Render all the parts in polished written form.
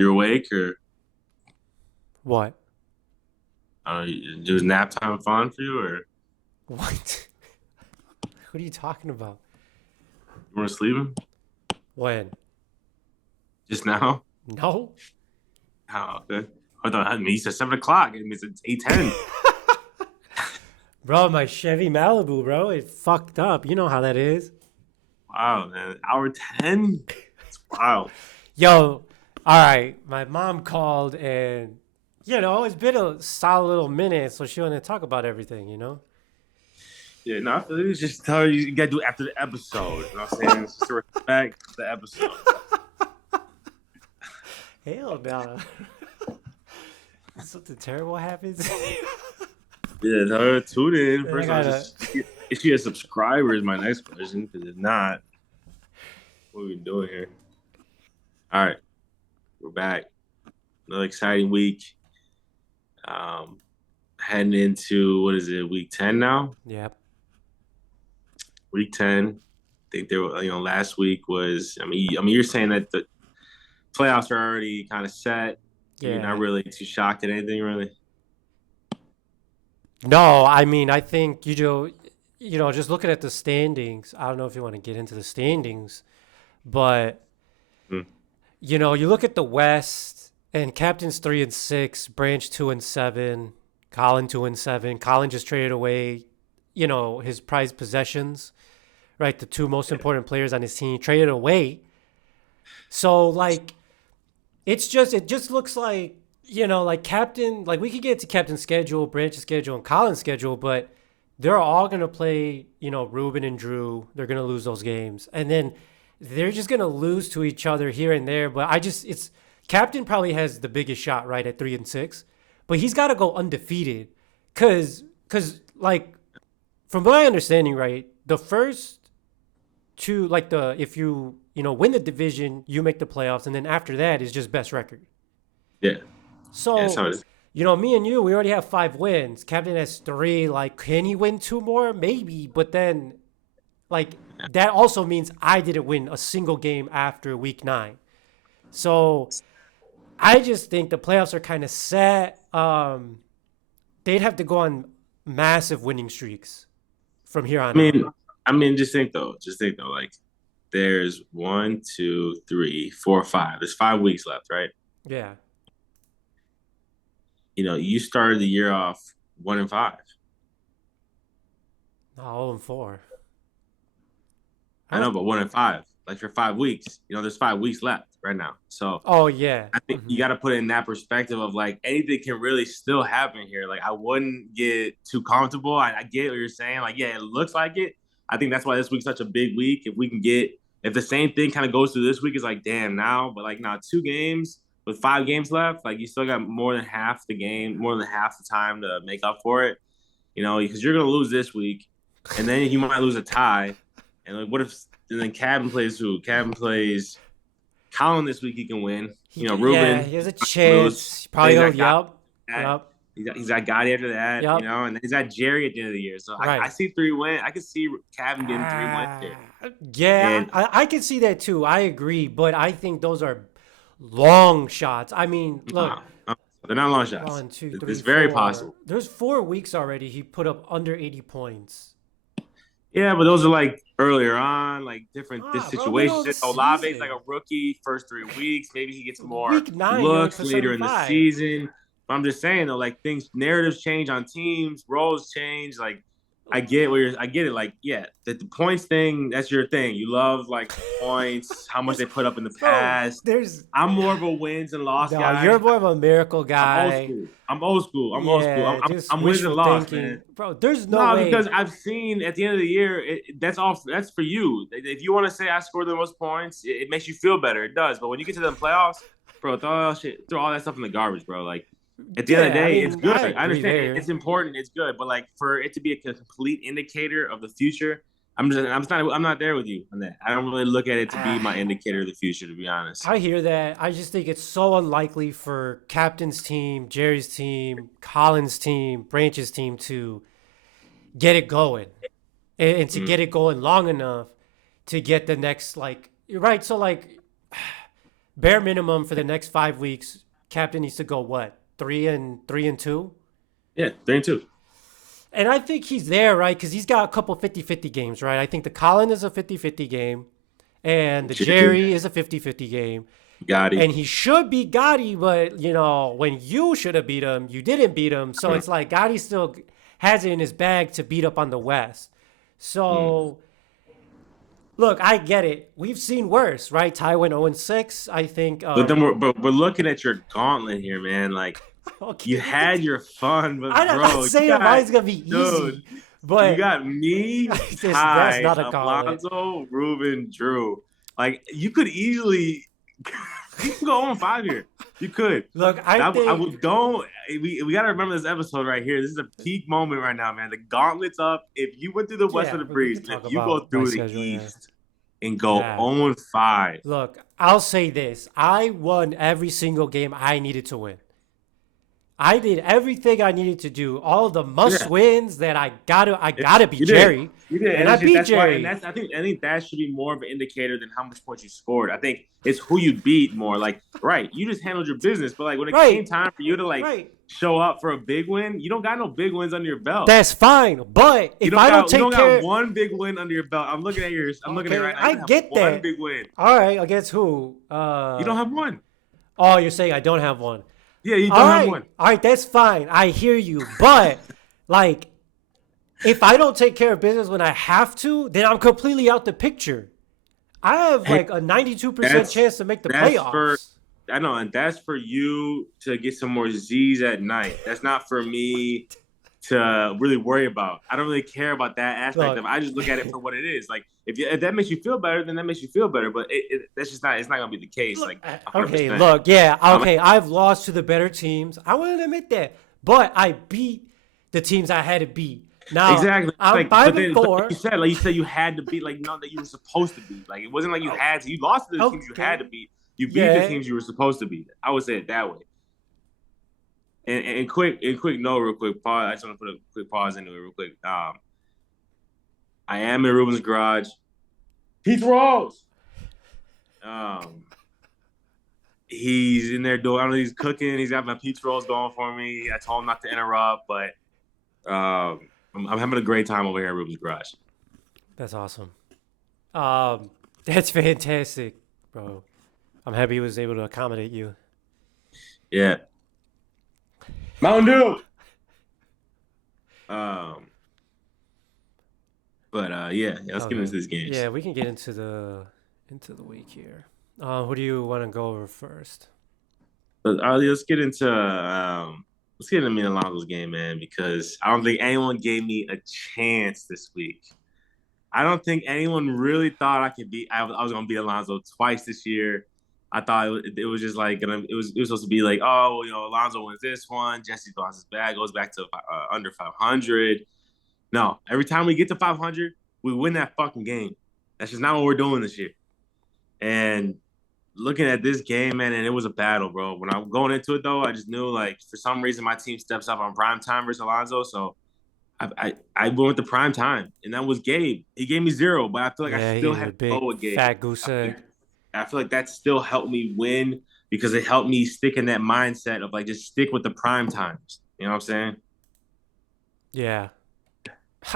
You're awake or What? was nap time fun for you or What? What are you talking about? you weren't sleeping When? just now? No? Oh, okay. I mean, you said 7 o'clock. It means it's 8:10. Bro, my Chevy Malibu, bro, it fucked up. You know how that is. Wow, man. Hour 10? It's wild. Yo, all right. My mom called and, it's been a solid little minute, so she wanted to talk about everything. Yeah, no, I feel it was just tell you gotta do it after the episode. You know what I'm saying? It's just to respect the episode. Hell no. Something terrible happens. Yeah, tell her to tune in. And I First of all, gotta. just if she a subscriber is my next question. Because if not, what are we doing here? All right, we're back. Another exciting week. Um, Heading into what is it, week 10 now? Yep. Week 10. I think there were, last week was, you're saying that the playoffs are already kind of set. You're not Yeah. really too shocked at anything, really. No, I mean, I think just looking at the standings. I don't know if you want to get into the standings, but Hmm. you look at the West and Captain's 3-6, Branch 2-7, Colin 2-7. Colin just traded away, his prized possessions, right? The two most important players on his team traded away. So like, it just looks like like Captain, like we could get to Captain's schedule, Branch's schedule, and Colin's schedule, but they're all gonna play, Ruben and Drew. They're gonna lose those games, and then they're just gonna lose to each other here and there. But it's Captain probably has the biggest shot right at 3-6, but he's got to go undefeated, cause like from my understanding, right, the first two, like the if you win the division, you make the playoffs, and then after that is just best record. Yeah, yeah, that's So, how it is. me and you, we already have 5 wins. Captain has three. Like, can he win two more? Maybe, but then like that also means I didn't win a single game after week 9. So I just think the playoffs are kind of set. They'd have to go on massive winning streaks from here I on out. mean, just think though, like there's one, two, three, four, five. There's 5 weeks left, right? Yeah. You started the year off 1-5. Oh, and four. I I know, don't. but 1-5, like for 5 weeks, there's 5 weeks left right now. So Oh yeah. I think you Hmm. got to put it in that perspective of like anything can really still happen here. Like I wouldn't get too comfortable. I get what you're saying. Like yeah, it looks like it. I think that's why this week's such a big week. If the same thing kind of goes through this week, it's like damn now, but like now 2 games with 5 games left, like you still got more than half the time to make up for it. Because you're gonna lose this week, and then you might lose a tie. And like, what if and then Cabin plays who? Cabin plays Colin this week. He can win. Yeah, Ruben he has a lose. chance. Then Probably he's go. got God. Yup. That. Yup. He's got Gotti after that. Yup. And then he's got Jerry at the end of the year. So I Right. see 3 wins. I can see Cabin getting 3 wins here. Ah, yeah, And I can see that too. I agree, but I think those are long shots. I mean, look, uh, they're not long shots. one, two, It's three, very four. possible. There's 4 weeks already. He put up under 80 points. Yeah, but those are like earlier on, like different this Ah, bro, middle situations. of the Olave's like a season. rookie, first 3 weeks. Maybe he gets more Week 9, he went looks for later in the 75. season. But I'm just saying though, like narratives change on teams, roles change. Like I get it. Like yeah, the points thing, that's your thing. You love like points, how much There's, they put up in the bro, past. there's. I'm more of a wins and loss No, guy. you're more of a miracle I'm old guy. school. I'm old school. I'm old school. Yeah, just I'm wins and wishful loss, man. thinking. Bro, there's no No, because way. I've seen at the end of the year, that's all. That's for you. If you want to say I scored the most points, it makes you feel better. It does. But when you get to the playoffs, bro, throw all that stuff in the garbage, bro. Like at the end of the Yeah, I day, it's mean, good. I I agree understand there. it's important. It's good. But like for it to be a complete indicator of the future, I'm not there with you on that. I don't really look at it to be my Ah, indicator of the future, to be honest. I hear that. I just think it's so unlikely for Captain's team, Jerry's team, Collins' team, Branch's team to get it going and to Mm. get it going long enough to get the next, like, right. So, like, bare minimum for the next 5 weeks, captain needs to go what 3-2. Yeah, 3-2. And I think he's there, right? Because he's got a couple 50-50 games, right? I think the Colin is a 50-50 game, and the Jerry is a 50-50 game. Gotti. And he should beat Gotti, but, when you should have beat him, you didn't beat him. So it's like Gotti still has it in his bag to beat up on the West. So, look, I get it. We've seen worse, right? Ty went 0-6. I think. But then we're looking at your gauntlet here, man. Like, okay. You had your fun, but I'm not saying mine's going to be easy. But you got me, Ty, Alonzo, Ruben, Drew. Like, you could easily... You can go on 5 here. You could. Look, we got to remember this episode right here. This is a peak moment right now, man. The gauntlet's up. If you went through the West of the Breeze, if you go through the East and go 0-5. Look, I'll say this. I won every single game I needed to win. I did everything I needed to do. All the must-wins that I gotta beat Jerry. You did. And I beat Jerry. I think that should be more of an indicator than how much points you scored. I think it's who you beat more. Like, right, you just handled your business. But, like, when it came time for you to, show up for a big win, you don't got no big wins under your belt. That's fine. But if I don't take care... You don't got one big win under your belt. I'm looking at yours. I'm looking at it right now. I get that. One big win. All right, against who? You don't have one. Oh, you're saying I don't have one. Yeah, you don't have one. All right, that's fine. I hear you. But, if I don't take care of business when I have to, then I'm completely out the picture. I have, a 92% chance to make the playoffs. I know, and that's for you to get some more Z's at night. That's not for me to really worry about. I don't really care about that aspect of it. I just look at it for what it is. Like, if that makes you feel better, then that makes you feel better. But that's just not. It's not gonna be the case. Like, 100%. I've lost to the better teams. I wouldn't admit that, but I beat the teams I had to beat. Now, exactly. I'm 5-4. Like you said, you had to beat. That you were supposed to beat. Like, it wasn't like you had to. You lost to the teams you had to beat. You beat the teams you were supposed to beat. I would say it that way. And quick note, real quick. Pause. I just want to put a quick pause into it, real quick. I am in Ruben's garage. Pete Rose. He's in there doing. I don't know. He's cooking. He's got my pizza rolls going for me. I told him not to interrupt, but I'm having a great time over here at Ruben's garage. That's awesome. That's fantastic, bro. I'm happy he was able to accommodate you. Yeah. Mountain Dew. Let's get into this game. Yeah, we can get into the week here. Who do you want to go over first? Let's get into me and Alonzo's game, man, because I don't think anyone gave me a chance this week. I don't think anyone really thought I could beat. I was gonna beat Alonzo twice this year. I thought it was just like it was supposed to be like, oh, Alonzo wins this one, Jesse bounces back, goes back to under 500. No, every time we get to 500, we win that fucking game. That's just not what we're doing this year. And looking at this game, man, and it was a battle, bro. When I'm going into it, though, I just knew, for some reason, my team steps up on prime time versus Alonzo. So I went with the prime time, and that was Gabe. He gave me 0, but I feel like I still had to go with Gabe. Fat goose egg. I feel like that still helped me win because it helped me stick in that mindset of just stick with the prime times. You know what I'm saying? Yeah.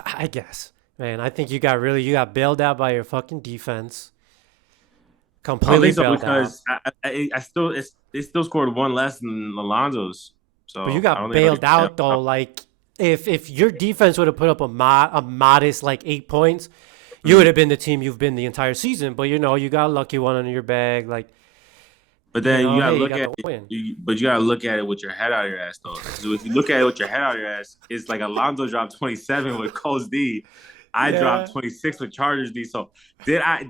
I guess. Man, I think you got bailed out by your fucking defense. Completely bailed because out. They still scored one less than Alonzo's. So but you got bailed out though. If your defense would have put up a modest 8 points, you would have been the team you've been the entire season. But you got a lucky one under your bag. But then you gotta look at it. But you gotta look at it with your head out of your ass though. So if you look at it with your head out of your ass, it's like Alonzo dropped 27 with Colts D. I dropped 26 with Chargers D. So did I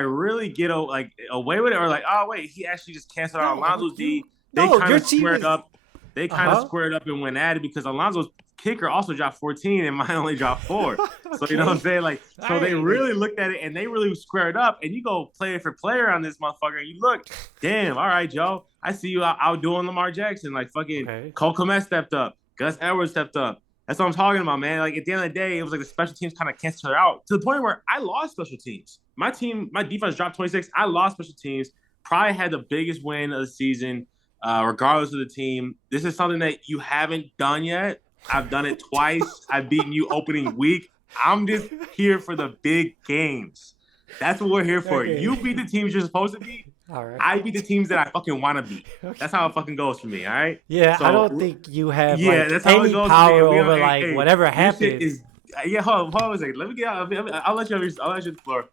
really get away with it, or oh wait, he actually just canceled out Alonzo's D? They kind of squared up. They kind of squared up and went at it because Alonzo's kicker also dropped 14 and mine only dropped 4. So you know what I'm saying? So they really looked at it and they really squared up. And you go player for player on this motherfucker. And you look, damn, all right, Joe. I see you outdoing Lamar Jackson. Cole Kmet stepped up. Gus Edwards stepped up. That's what I'm talking about, man. At the end of the day, it was the special teams kind of canceled each other out to the point where I lost special teams. My defense dropped 26. I lost special teams. probably had the biggest win of the season, regardless of the team. This is something that you haven't done yet. I've done it twice. I've beaten you opening week. I'm just here for the big games. That's what we're here for. Okay. You beat the teams you're supposed to beat. All right. I beat the teams that I fucking want to beat. Okay. That's how it fucking goes for me. All right. Yeah, I don't So think you have yeah, like that's how it any goes for me. power We don't, over hey, like hey, whatever this shit happens. is yeah. Hold on a second. Let me get out. I'll let you. I'll let you the floor.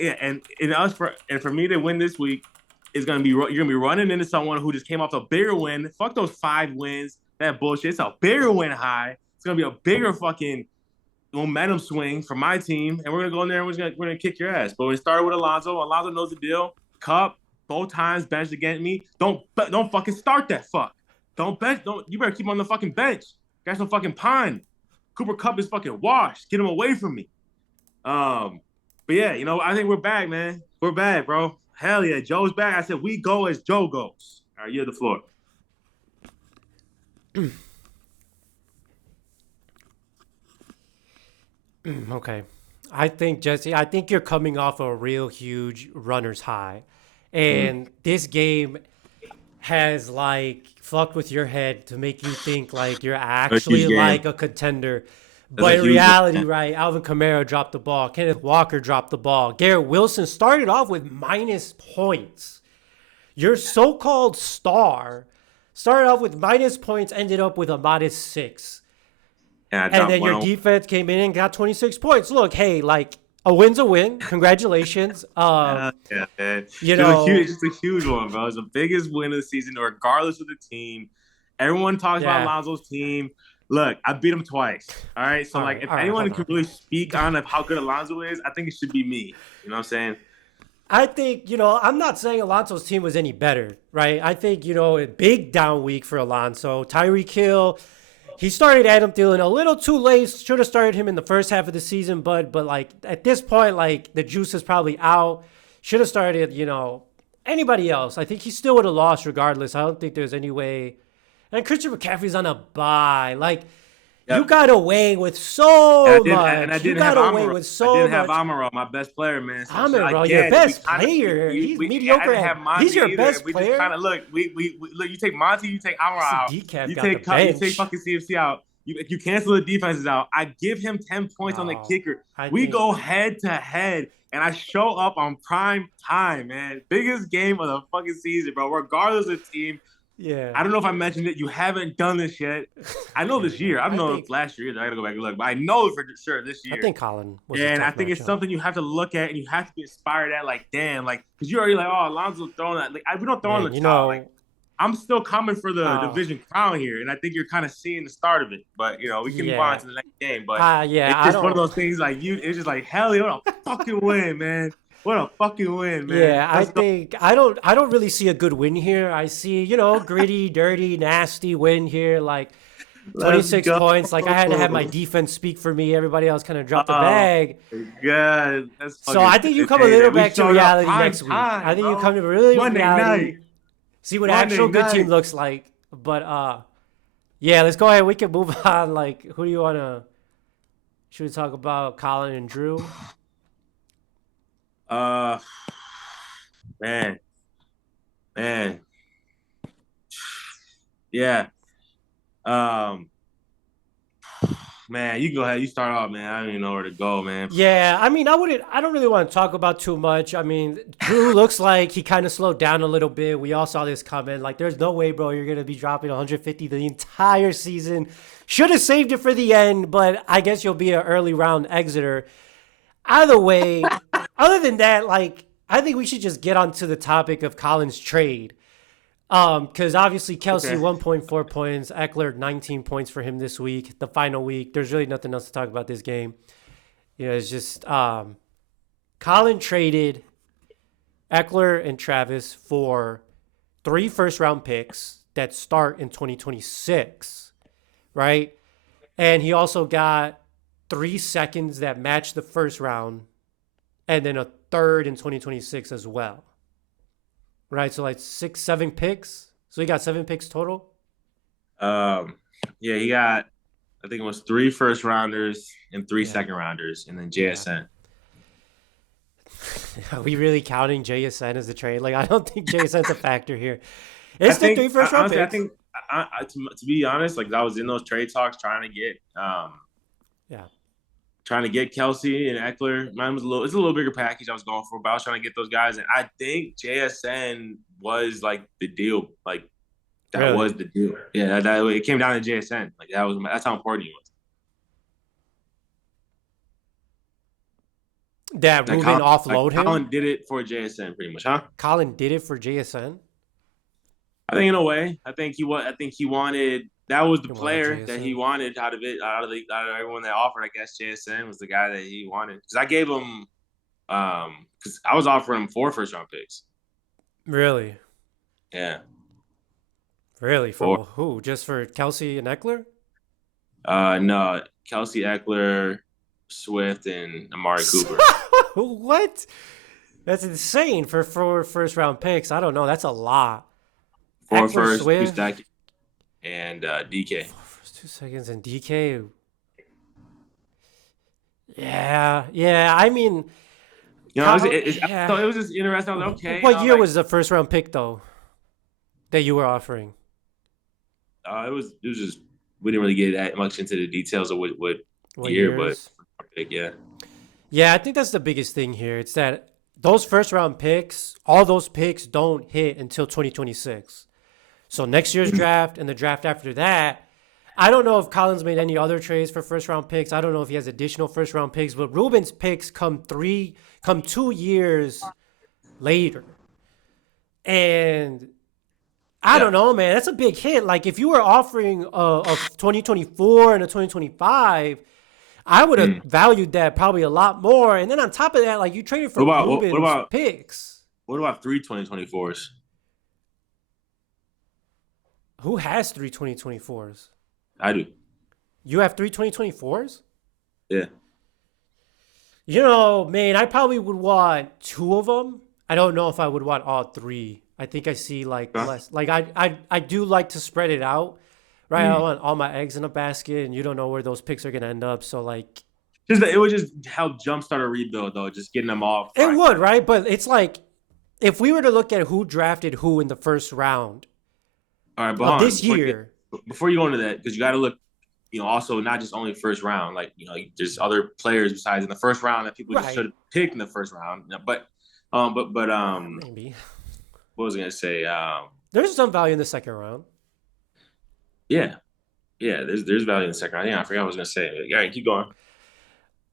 Yeah, and for me to win this week is gonna be you're gonna be running into someone who just came off a bigger win. Fuck those 5 wins. That bullshit. It's a bigger win high. It's gonna be a bigger fucking momentum swing for my team, and we're gonna go in there and we're gonna kick your ass. But we started with Alonzo. Alonzo knows the deal. Cup both times benched against me. Don't fucking start that fuck. Don't bench. Don't you better keep him on the fucking bench. Got some fucking pine. Cooper Cup is fucking washed. Get him away from me. But yeah, I think we're back, man. We're back, bro. Hell yeah, Joe's back. I said we go as Joe goes. All right, you have the floor. Okay. I think, Jesse, I think you're coming off a real huge runner's high. And this game has like fucked with your head to make you think like you're A huge actually game. like a contender. That's a But in huge reality, game. right, Alvin Kamara dropped the ball. Kenneth Walker dropped the ball. Garrett Wilson started off with minus points. Your so-called star started off with minus points, ended up with a minus 6. And I And dropped then one your on. defense came in and got 26 points. Look, hey, like a win's a win. Congratulations. Yeah, man. You know, Just a huge one, bro. It's the biggest win of the season, regardless of the team. Everyone talks about yeah. Alonzo's team. Look, I beat him twice. All right. So, like, if All right, anyone hold can on. really speak on how good Alonzo is, I think it should be me. You know what I'm saying? I think, I'm not saying Alonso's team was any better, right? I think, a big down week for Alonso. Tyreek Hill, he started Adam Thielen a little too late. Should have started him in the first half of the season, but like at this point, like the juice is probably out. Should have started, anybody else. I think he still would have lost regardless. I don't think there's any way. And Christian McCaffrey's on a bye. Like, you Yep. got away with And I so didn't, and I much. You didn't got have away Amaro. with I so didn't have much. Amaro, my best player, man. So Amon, bro, your again, we best kind of player. He's I mediocre didn't at. have He's Monty your either. best We just kind player. of look. You take Monty, you take Amaro See, out, Decaf got the bench. fucking CFC out. You cancel the defenses out. I give him 10 points on the No, kicker. I We think go head to head, and I show up on prime time, man. Biggest game of the fucking season, bro. Regardless of team. yeah. I don't know if I mentioned it. You haven't done this yet. I know Okay, this year. yeah. I don't know if last year. I gotta go back and look, but I know for sure this I year. think Colin was a And I tough think it's matchup. something you have to look at and you have to be inspired at. Like, damn, like, because you're already like, oh, Alonzo throwing that. Like, we don't throw on Man, the top. Like, I'm still coming for the uh, division crown here, and I think you're kind of seeing the start of it. But we can move on yeah, to the next game. But yeah. it's I just one of don't. those things. Like it's just like hell, yeah, what a fucking win, man! What a fucking win, man! Yeah, I Let's go. think I don't really see a good win here. I see, gritty, dirty, nasty win here. Like Let's 26 go. points. Like I had to have my defense speak for me. Everybody else kind of dropped the Oh bag. my god, that's So fucking I think you come a hey, little man. We back to showed up reality prime next week. I time, think you bro. come to really Monday night. reality. See what Monday actual good team night. looks like. But yeah, let's go ahead. We can move on. Like, who do you wanna? Should we talk about Colin and Drew? Uh, man, man, yeah. Um, man, you can go ahead. You start off, man. I don't even know where to go, man. Yeah, I mean, I don't really want to talk about too much. I mean, Drew looks like he kind of slowed down a little bit. We all saw this coming. Like, there's no way, bro, you're gonna be dropping 150 the entire season. Should have saved it for the end, but I guess you'll be an early round exiter. Either way, other than that, like, I think we should just get onto the topic of Collins' trade. Because obviously Kelsey Okay. 1.4 points, Eckler 19 points for him this week, the final week. There's really nothing else to talk about this game. It's just Colin traded Eckler and Travis for 3 first round picks that start in 2026, right? And he also got 3 seconds that match the first round and then a third in 2026 as well. Right, so like 6, 7 picks. So he got 7 picks total. Um, yeah, he got. I think it was 3 first rounders and 3 Yeah. second rounders, and then Yeah. JSN. Are we really counting JSN as the trade? Like, I don't think JSN's a factor here. I It's the three think first round honestly, I picks. think to be honest, like I was in those trade talks Yeah. trying to get Kelsey and Eckler. Mine was it's a little bigger package I was going for, but I was trying to get those guys, and I think JSN was like the deal. Like that Really? was the deal. Yeah, it came down to JSN. Like that's how important he was. That Ruben offload him? Colin did it for JSN pretty much, huh? Colin did it for JSN? I think in a way, I think he wanted that was the He wanted player that he JSN. wanted out of everyone that offered. I guess JSN was the guy that he wanted because I gave him because I was offering him 4 first round picks. Really? Yeah, Really? four. For who? Just for Kelsey and Eckler? No, Kelsey Eckler, Swift, and Amari Cooper. What? That's insane for 4 first round picks. I don't know. That's a lot. Four Eckler, first, two Swift, second, and DK. 4 first, 2 seconds, and DK. Yeah, yeah. I mean, You know, yeah. so it was just interesting. I was like, okay. What year was the first round pick though that you were offering? It was just we didn't really get that much into the details of what What year, but years? yeah. Yeah, I think that's the biggest thing here. It's that those first round picks, all those picks don't hit until 2026. So next year's draft and the draft after that, I don't know if Collins made any other trades for first round picks. I don't know if he has additional first round picks, but Ruben's picks come 2 years later. And I Yeah. don't know, man. That's a big hit. Like if you were offering a 2024 and a 2025, I would have valued that probably a lot more. And then on top of that, like you traded for What Ruben's about picks. what about 3 2024s? Who has 3 2024s? I do. You have 3 2024s? Yeah. You know, man, I probably would want 2 of them. I don't know if I would want all 3. I think I see like Huh? less. Like I do like to spread it out, right? I don't want all my eggs in a basket, and you don't know where those picks are gonna end up. So like, It would just help jumpstart a rebuild though, just getting them off. it would, right? But it's like if we were to look at who drafted who in the first round All right, but of hold on. this year, Before you go into that, because you got to look, also not just only first round. Like, there's other players besides in the first round that people just right? should have picked in the first round. But Maybe what was I gonna say? there's some value in the second round. Yeah, yeah. There's value in the second round. Yeah, I forgot what I was gonna say. All right, keep going.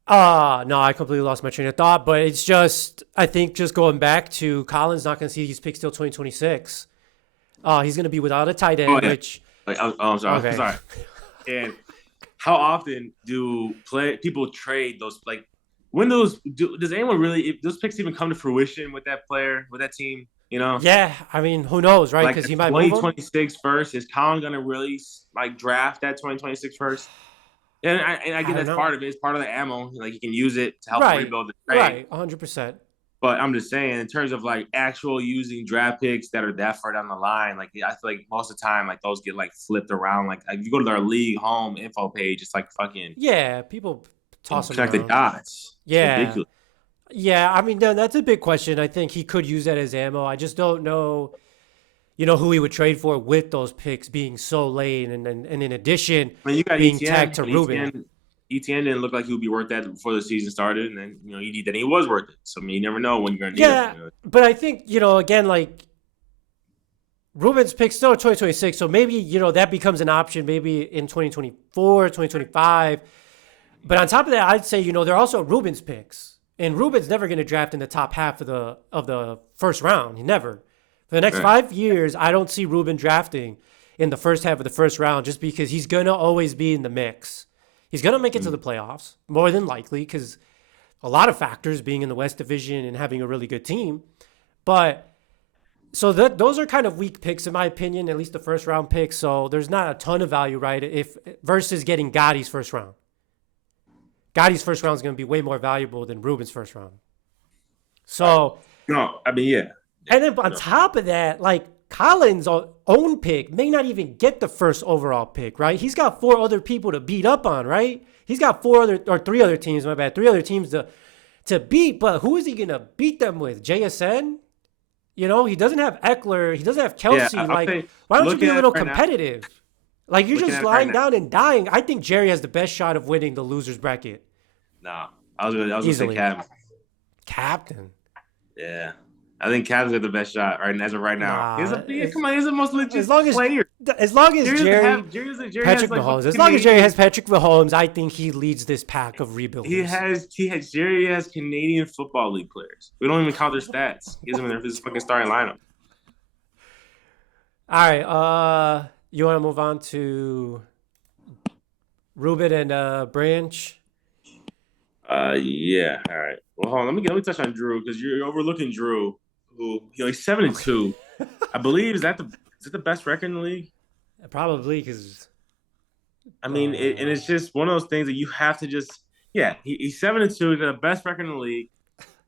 No, I completely lost my train of thought, but it's just, I think just going back to Collins not going to see these picks till 2026. He's going to be without a tight end, Oh, yeah. which, I'm sorry. Okay. I'm sorry. And how often do people trade those? Like, does anyone really? If those picks even come to fruition with that player, with that team? yeah, I mean, who knows, right? Like Because the he might move him. 2026 first, is Colin gonna really like draft that 2026 first? And I get I don't that's know. part of it. It's part of the ammo. Like you can use it to help Right, rebuild the trade. right, 100%. But I'm just saying, in terms of like actual using draft picks that are that far down the line, like I feel like most of the time, like those get like flipped around. Like if you go to their league home info page, it's like fucking Yeah, people toss him connect the around. dots. It's Yeah, ridiculous. yeah, I mean, that's a big question. I think he could use that as ammo. I just don't know, who he would trade for with those picks being so late, and in addition, I mean, you got being ETN. tagged to Ruben. ETN didn't look like he would be worth that before the season started, and then he was worth it. So I mean, you never know when you're gonna need Yeah, him. but I think, again, like Ruben's pick still 2026, so maybe, that becomes an option maybe in 2024, 2025. But on top of that, I'd say, they're also Ruben's picks. And Ruben's never going to draft in the top half of the first round. He never. For the next Right. 5 years, I don't see Ruben drafting in the first half of the first round just because he's going to always be in the mix. He's going to make it to the playoffs, more than likely, because a lot of factors, being in the West Division and having a really good team. But so those are kind of weak picks, in my opinion, at least the first round picks. So there's not a ton of value, right? If versus getting Gotti's first round. Gotti's first round is going to be way more valuable than Ruben's first round. So, No, I mean, yeah. and then on top of that, like Collins' own pick may not even get the first overall pick, right? He's got 4 other people to beat up on, right? He's got 3 other teams, my bad, 3 other teams to beat, but who is he gonna beat them with? JSN? You know, he doesn't have Eckler, he doesn't have Yeah, Kelsey. I'll Like, say why don't you be looking a at it little right now, competitive? Like, you're looking just at it right lying now. down and dying. I think Jerry has the best shot of winning the losers bracket No, I was gonna say easily. Cavs. Captain. Yeah, I think Cavs got the best shot right as of right now. Nah, Come on, he's the most legit as long as player. as long as Jerry Jerry has Patrick like Mahomes, fucking as long as Jerry has Canadian. Patrick Mahomes, I think he leads this pack of rebuilders. Jerry has Canadian Football League players. We don't even count their stats. He has them in his fucking starting lineup. All right, you want to move on to Ruben and Branch? Yeah. All right. Well, hold on. Let me touch on Drew because you're overlooking Drew, who he's 7-2. I believe is that the best record in the league? Probably because I mean, and it's just one of those things that you have to just yeah. He's 7-2. He's got the best record in the league.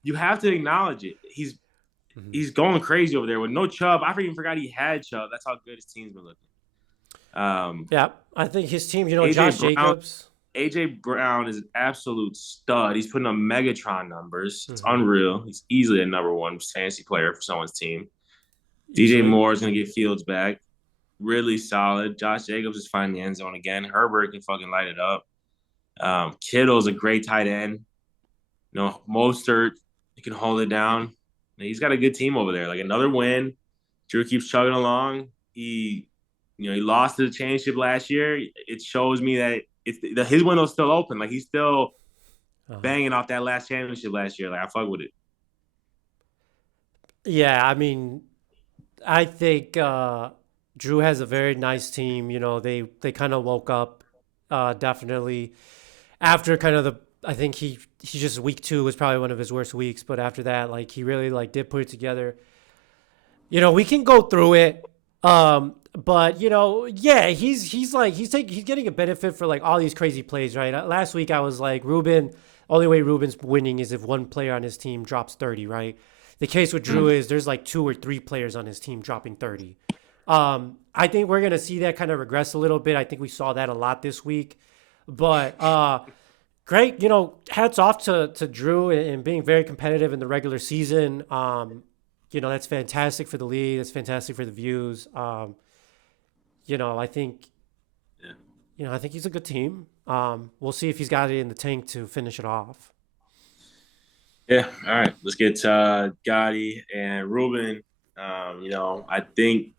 You have to acknowledge it. He's going crazy over there with no Chubb. I even forgot he had Chubb. That's how good his team's been looking. yeah, I think his team. You know, AJ Josh Brown. Jacobs. AJ Brown is an absolute stud. He's putting up Megatron numbers. It's unreal. He's easily a number one fantasy player for someone's team. DJ Moore is going to get Fields back. Really solid. Josh Jacobs is finding the end zone again. Herbert can fucking light it up. Kittle's a great tight end. You know, Mostert, he can hold it down. He's got a good team over there. Like another win. Drew keeps chugging along. He lost to the championship last year. It shows me that his window's still open. Like he's still banging off that last championship last year. Like I fuck with it. Yeah, I mean, I think Drew has a very nice team. You know, they kind of woke up definitely after kind of the. I think he just week 2 was probably one of his worst weeks, but after that, like he really like did put it together. You know, we can go through it. But you know, yeah, he's getting a benefit for like all these crazy plays, right? Last week I was like, Ruben, only way Ruben's winning is if one player on his team drops 30, right? The case with Drew is there's like 2 or 3 players on his team dropping 30. I think we're gonna see that kind of regress a little bit. I think we saw that a lot this week. But great, you know, hats off to Drew and being very competitive in the regular season. You know, that's fantastic for the league. That's fantastic for the views. You know, I think, Yeah. you know, I think he's a good team. We'll see if he's got it in the tank to finish it off. Yeah. All right. Let's get Gotti and Ruben. You know, I think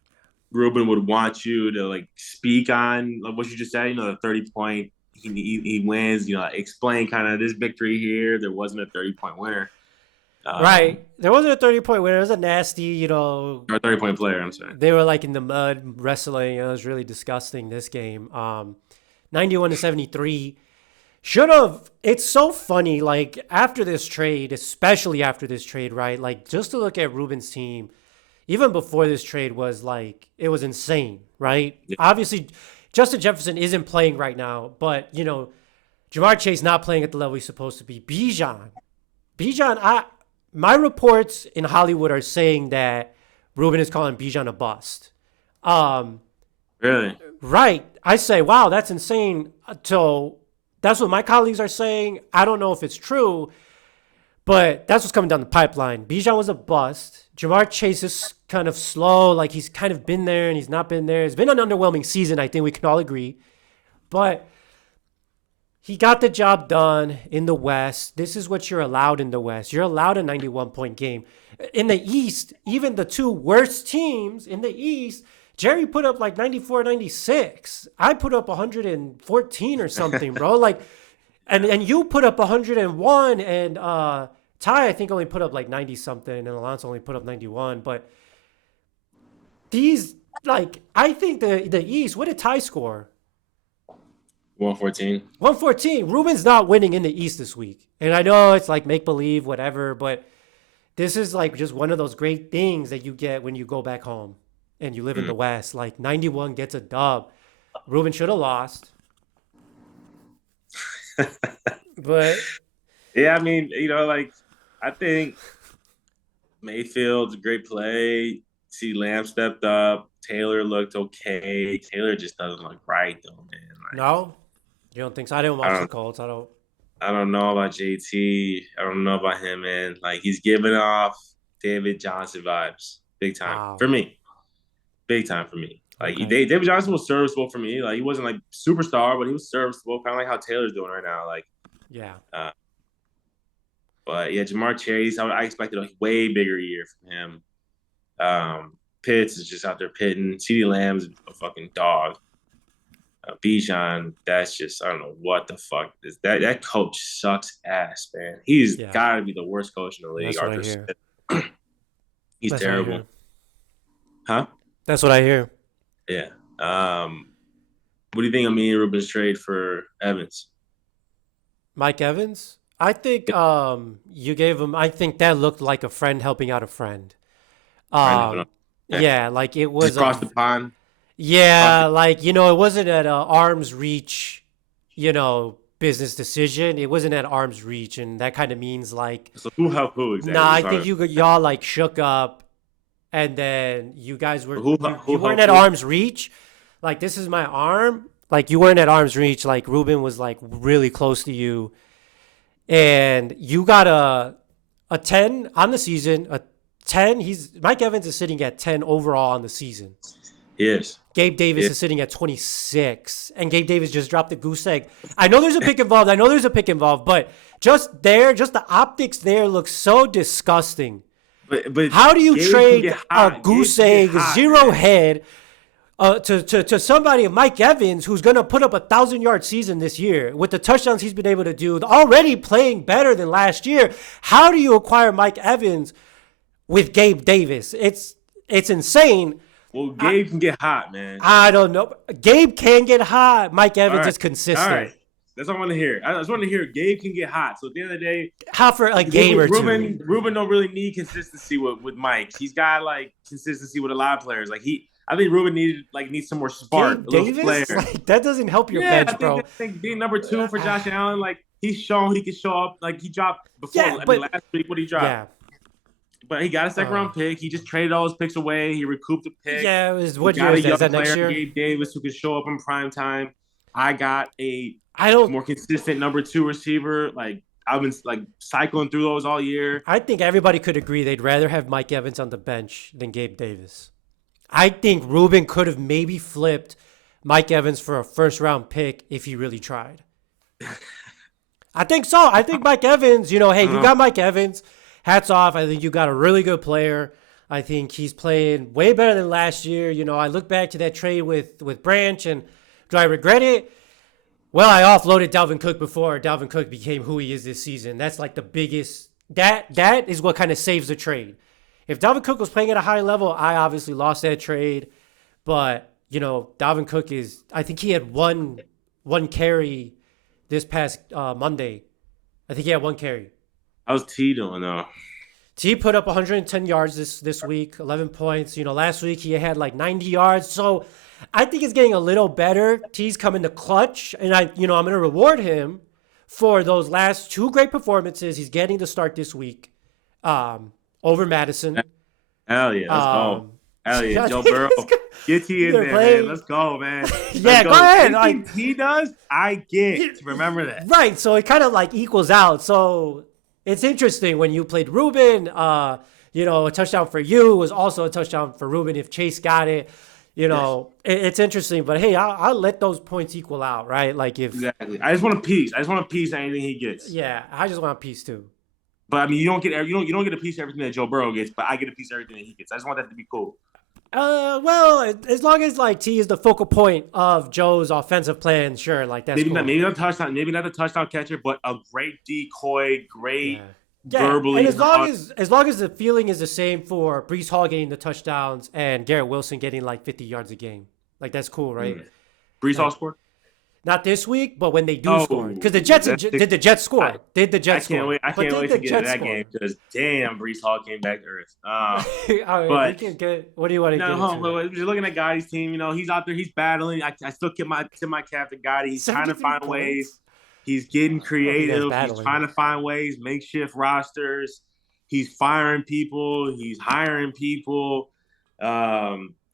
Ruben would want you to like speak on like what you just said. You know, the 30-point he wins. You know, explain kind of this victory here. There wasn't a 30-point winner. Right. There wasn't a 30-point winner. It was a nasty, you know. Or a 30-point player, I'm sorry. They were like in the mud wrestling. It was really disgusting, this game. 91-73. Should have. It's so funny. Like, after this trade, especially after this trade, right? Like, just to look at Ruben's team, even before this trade was like, it was insane, right? Yeah. Obviously, Justin Jefferson isn't playing right now, but, you know, Ja'Marr Chase not playing at the level he's supposed to be. Bijan, my reports in Hollywood are saying that Ruben is calling Bijan a bust. Really? Right. I say, wow, that's insane. So that's what my colleagues are saying. I don't know if it's true, but that's what's coming down the pipeline. Bijan was a bust. Ja'Marr Chase is kind of slow. Like he's kind of been there and he's not been there. It's been an underwhelming season, I think we can all agree. But he got the job done in the West. This is what you're allowed in the West. You're allowed a 91-point game. In the East, even the 2 worst teams in the East, Jerry put up like 94, 96. I put up 114 or something, bro. Like, and you put up 101, and Ty, I think, only put up like 90 something, and Alonso only put up 91. But these, like, I think the East, what did Ty score? 114. 114. Ruben's not winning in the East this week. And I know it's like make believe, whatever, but this is like just one of those great things that you get when you go back home and you live in the West. Like 91 gets a dub. Ruben should have lost. But yeah, I mean, you know, like I think Mayfield's a great play. CeeDee Lamb stepped up. Taylor looked okay. Taylor just doesn't look right though, man. Like, no, you don't think so? I didn't watch the Colts. I don't. I don't know about JT. I don't know about him, man. Like he's giving off David Johnson vibes, big time Wow. for me. Big time for me. Like Okay. David Johnson was serviceable for me. Like he wasn't like superstar, but he was serviceable, kind of like how Taylor's doing right now. Like, Yeah. uh, but yeah, Jamar Chase, I expected a way bigger year from him. Pitts is just out there pitting. CeeDee Lamb's a fucking dog. Bijan, that's just I don't know what the fuck is that. That coach sucks ass, man. He's Yeah. got to be the worst coach in the league. That's what I Arthur hear. Smith. He's That's what I terrible, hear. huh? That's what I hear. Yeah. What do you think of me and Ruben's trade for Evans? Mike Evans. I think you gave him. I think that looked like a friend helping out a friend. Trying to put on. Okay. Yeah, like it Just was across the pond. Across yeah, the, like it wasn't at arm's reach, business decision. It wasn't at arm's reach, and that kind of means like, so who helped who nah, exactly? I think y'all like shook up, and then you guys were you Who weren't helped at who? arm's reach. Like this is my arm. Like you weren't at arm's reach. Like Ruben was like really close to you, and you got a 10 on the season. A 10. He's Mike Evans is sitting at 10 overall on the season. Yes. Gabe Davis Yeah. is sitting at 26, and Gabe Davis just dropped the goose egg. I know there's a pick involved. But just there, just the optics there look so disgusting. But How do you Gabe can get trade a hot. goose Gabe can egg, get hot, zero man. head, to somebody, Mike Evans, who's going to put up a 1,000-yard season this year with the touchdowns he's been able to do, already playing better than last year? How do you acquire Mike Evans with Gabe Davis? It's insane. Well, Gabe can get hot, man. I don't know. Gabe can get hot. Mike All Evans right. is All right. consistent. That's all I want to hear. I just want to hear Gabe can get hot. So at the end of the day, Hot for a game or two. Ruben don't really need consistency with Mike. He's got like consistency with a lot of players. I think Ruben needs some more spark, Gabe a little Davis? flair. Like, that doesn't help your Yeah, bench, bro. I think being number two for Josh Allen, like he's shown he can show up. Like he dropped before. Yeah, I but mean, last week, what he dropped? yeah. But he got a second round pick. He just traded all his picks away. He recouped the pick. Yeah, it was He what year got a is that? young Is that next player, year? Gabe Davis, who can show up in prime time. I got a I don't more consistent number two receiver. Like I've been like cycling through those all year. I think everybody could agree they'd rather have Mike Evans on the bench than Gabe Davis. I think Ruben could have maybe flipped Mike Evans for a first round pick if he really tried. I think so. I think Mike Evans, hey, you got Mike Evans. Hats off. I think you got a really good player. I think he's playing way better than last year. I look back to that trade with Branch, and do I regret it? Well, I offloaded Dalvin Cook before Dalvin Cook became who he is this season. That's like the biggest. That is what kind of saves the trade. If Dalvin Cook was playing at a high level, I obviously lost that trade. But Dalvin Cook is. I think he had one carry this past Monday. I think he had one carry. How's T doing though? T put up 110 yards this week, 11 points. Last week he had like 90 yards. So I think it's getting a little better. T's coming to clutch, and I'm going to reward him for those last two great performances. He's getting to start this week over Madison. Hell yeah, let's go. Um, Hell yeah, I Joe think Burrow. he's gonna- Get T in they're there, playing- man. Let's go, man. Let's Yeah, go ahead. Anything T does, I get. Remember that. Right, so it kind of like equals out. So it's interesting when you played Ruben. A touchdown for you was also a touchdown for Ruben if Chase got it. It's interesting, but hey, I'll let those points equal out, right? Like if Exactly. I just want a piece. I just want a piece of anything he gets. yeah, I just want a piece too. But I mean, you don't get a piece of everything that Joe Burrow gets, but I get a piece of everything that he gets. I just want that to be cool. Well, as long as like T is the focal point of Joe's offensive plan, sure, like that's cool. Maybe not the touchdown catcher, but a great decoy, great Yeah, verbally. and as long as the feeling is the same for Brees Hall getting the touchdowns and Garrett Wilson getting like 50 yards a game, like that's cool, right? Brees Hall scored. Not this week, but when they do Oh, score, because the Jets did the Jets score? Did the I Jets can't score? wait. I But can't did wait the to get to Jets that score? game because damn, Brees Hall came back to earth. All right, But- we can get. What do you want to get into? Just looking at Gotti's team, he's out there, he's battling. I still tip my cap to Gotti. He's trying to 73 find points? ways. He's getting creative. He's battling. trying to find ways, makeshift rosters. He's firing people. He's hiring people.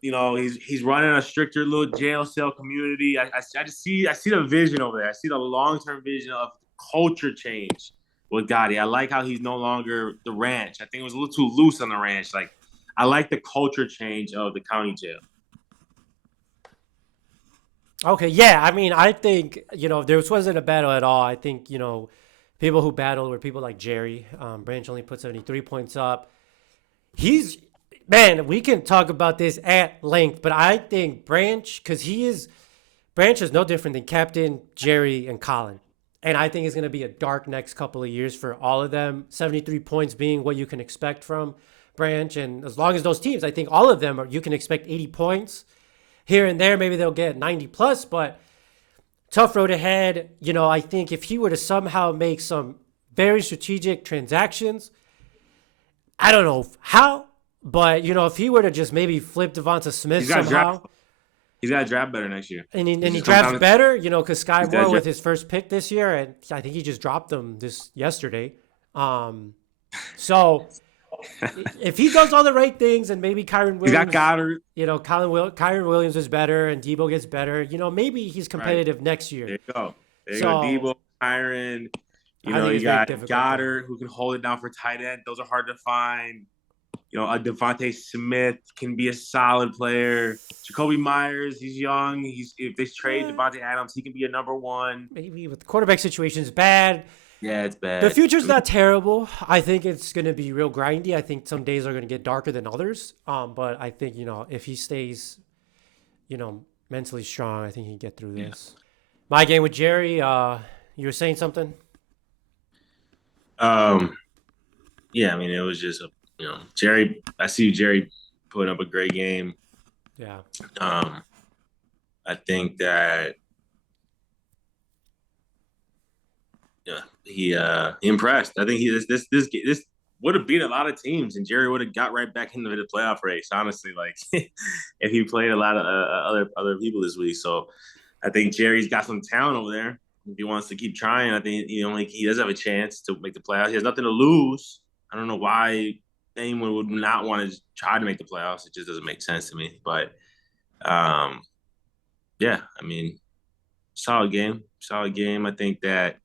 He's running a stricter little jail cell community. I just see the vision over there. I see the long-term vision of culture change with Gotti. I like how he's no longer the ranch. I think it was a little too loose on the ranch. Like, I like the culture change of the county jail. Okay, yeah. I mean, I think this wasn't a battle at all. I think people who battled were people like Jerry. Branch only put 73 points up. He's Man. We can talk about this at length, but I think Branch is no different than Captain Jerry and Colin. And I think it's going to be a dark next couple of years for all of them. 73 points being what you can expect from Branch. And as long as those teams, I think all of them you can expect 80 points here and there. Maybe they'll get 90 plus, but tough road ahead. I think if he were to somehow make some very strategic transactions, I don't know how, but if he were to just maybe flip Devonta Smith somehow. He's got to draft better next year. And he drafts better, because Sky Moore with his first pick this year, and I think he just dropped them yesterday. So if he does all the right things and maybe Kyren Williams. He got Goddard. Kyren Williams is better and Debo gets better. Maybe he's competitive next year. There you go. Debo, Kyren. You got Goddard who can hold it down for tight end. Those are hard to find. A Devontae Smith can be a solid player. Jacoby Myers, he's young. If they trade Devontae Adams, he can be a number one. Maybe with the quarterback situation is bad. Yeah, it's bad. The future's not terrible. I think it's going to be real grindy. I think some days are going to get darker than others. But I think, if he stays, mentally strong, I think he can get through this. Yeah. My game with Jerry, you were saying something? Yeah, I mean, it was just Jerry. I see Jerry putting up a great game. Yeah. I think that he impressed. I think this would have beat a lot of teams, and Jerry would have got right back into the playoff race. Honestly, like if he played a lot of other people this week. So I think Jerry's got some talent over there. If he wants to keep trying, I think he does have a chance to make the playoffs. He has nothing to lose. I don't know why anyone would not want to try to make the playoffs. It just doesn't make sense to me. But yeah, I mean, solid game. I think that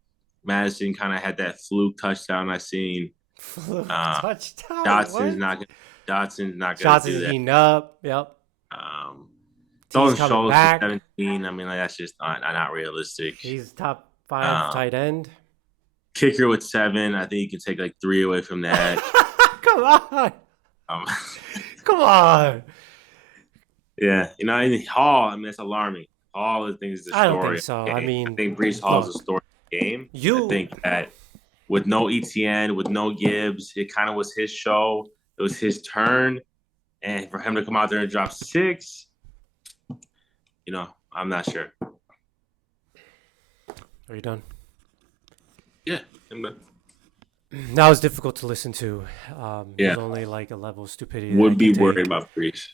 Madison kind of had that fluke touchdown I seen. Touchdown. Dotson's not gonna do that. Heating up. Yep. Those shows for 17. I mean, that's just not realistic. He's top 5 tight end. Kicker with 7. I think you can take like 3 away from that. Come on. Come on. Yeah, Hall. I mean, it's alarming. Hall is the story. I don't think so. I think Breece Hall is a story of the game. I think that with no ETN, with no Gibbs, it kind of was his show. It was his turn, and for him to come out there and drop 6, I'm not sure. Are you done? Yeah, I'm done. That was difficult to listen to. Yeah. There's only like a level of stupidity. Would be worried about Breece.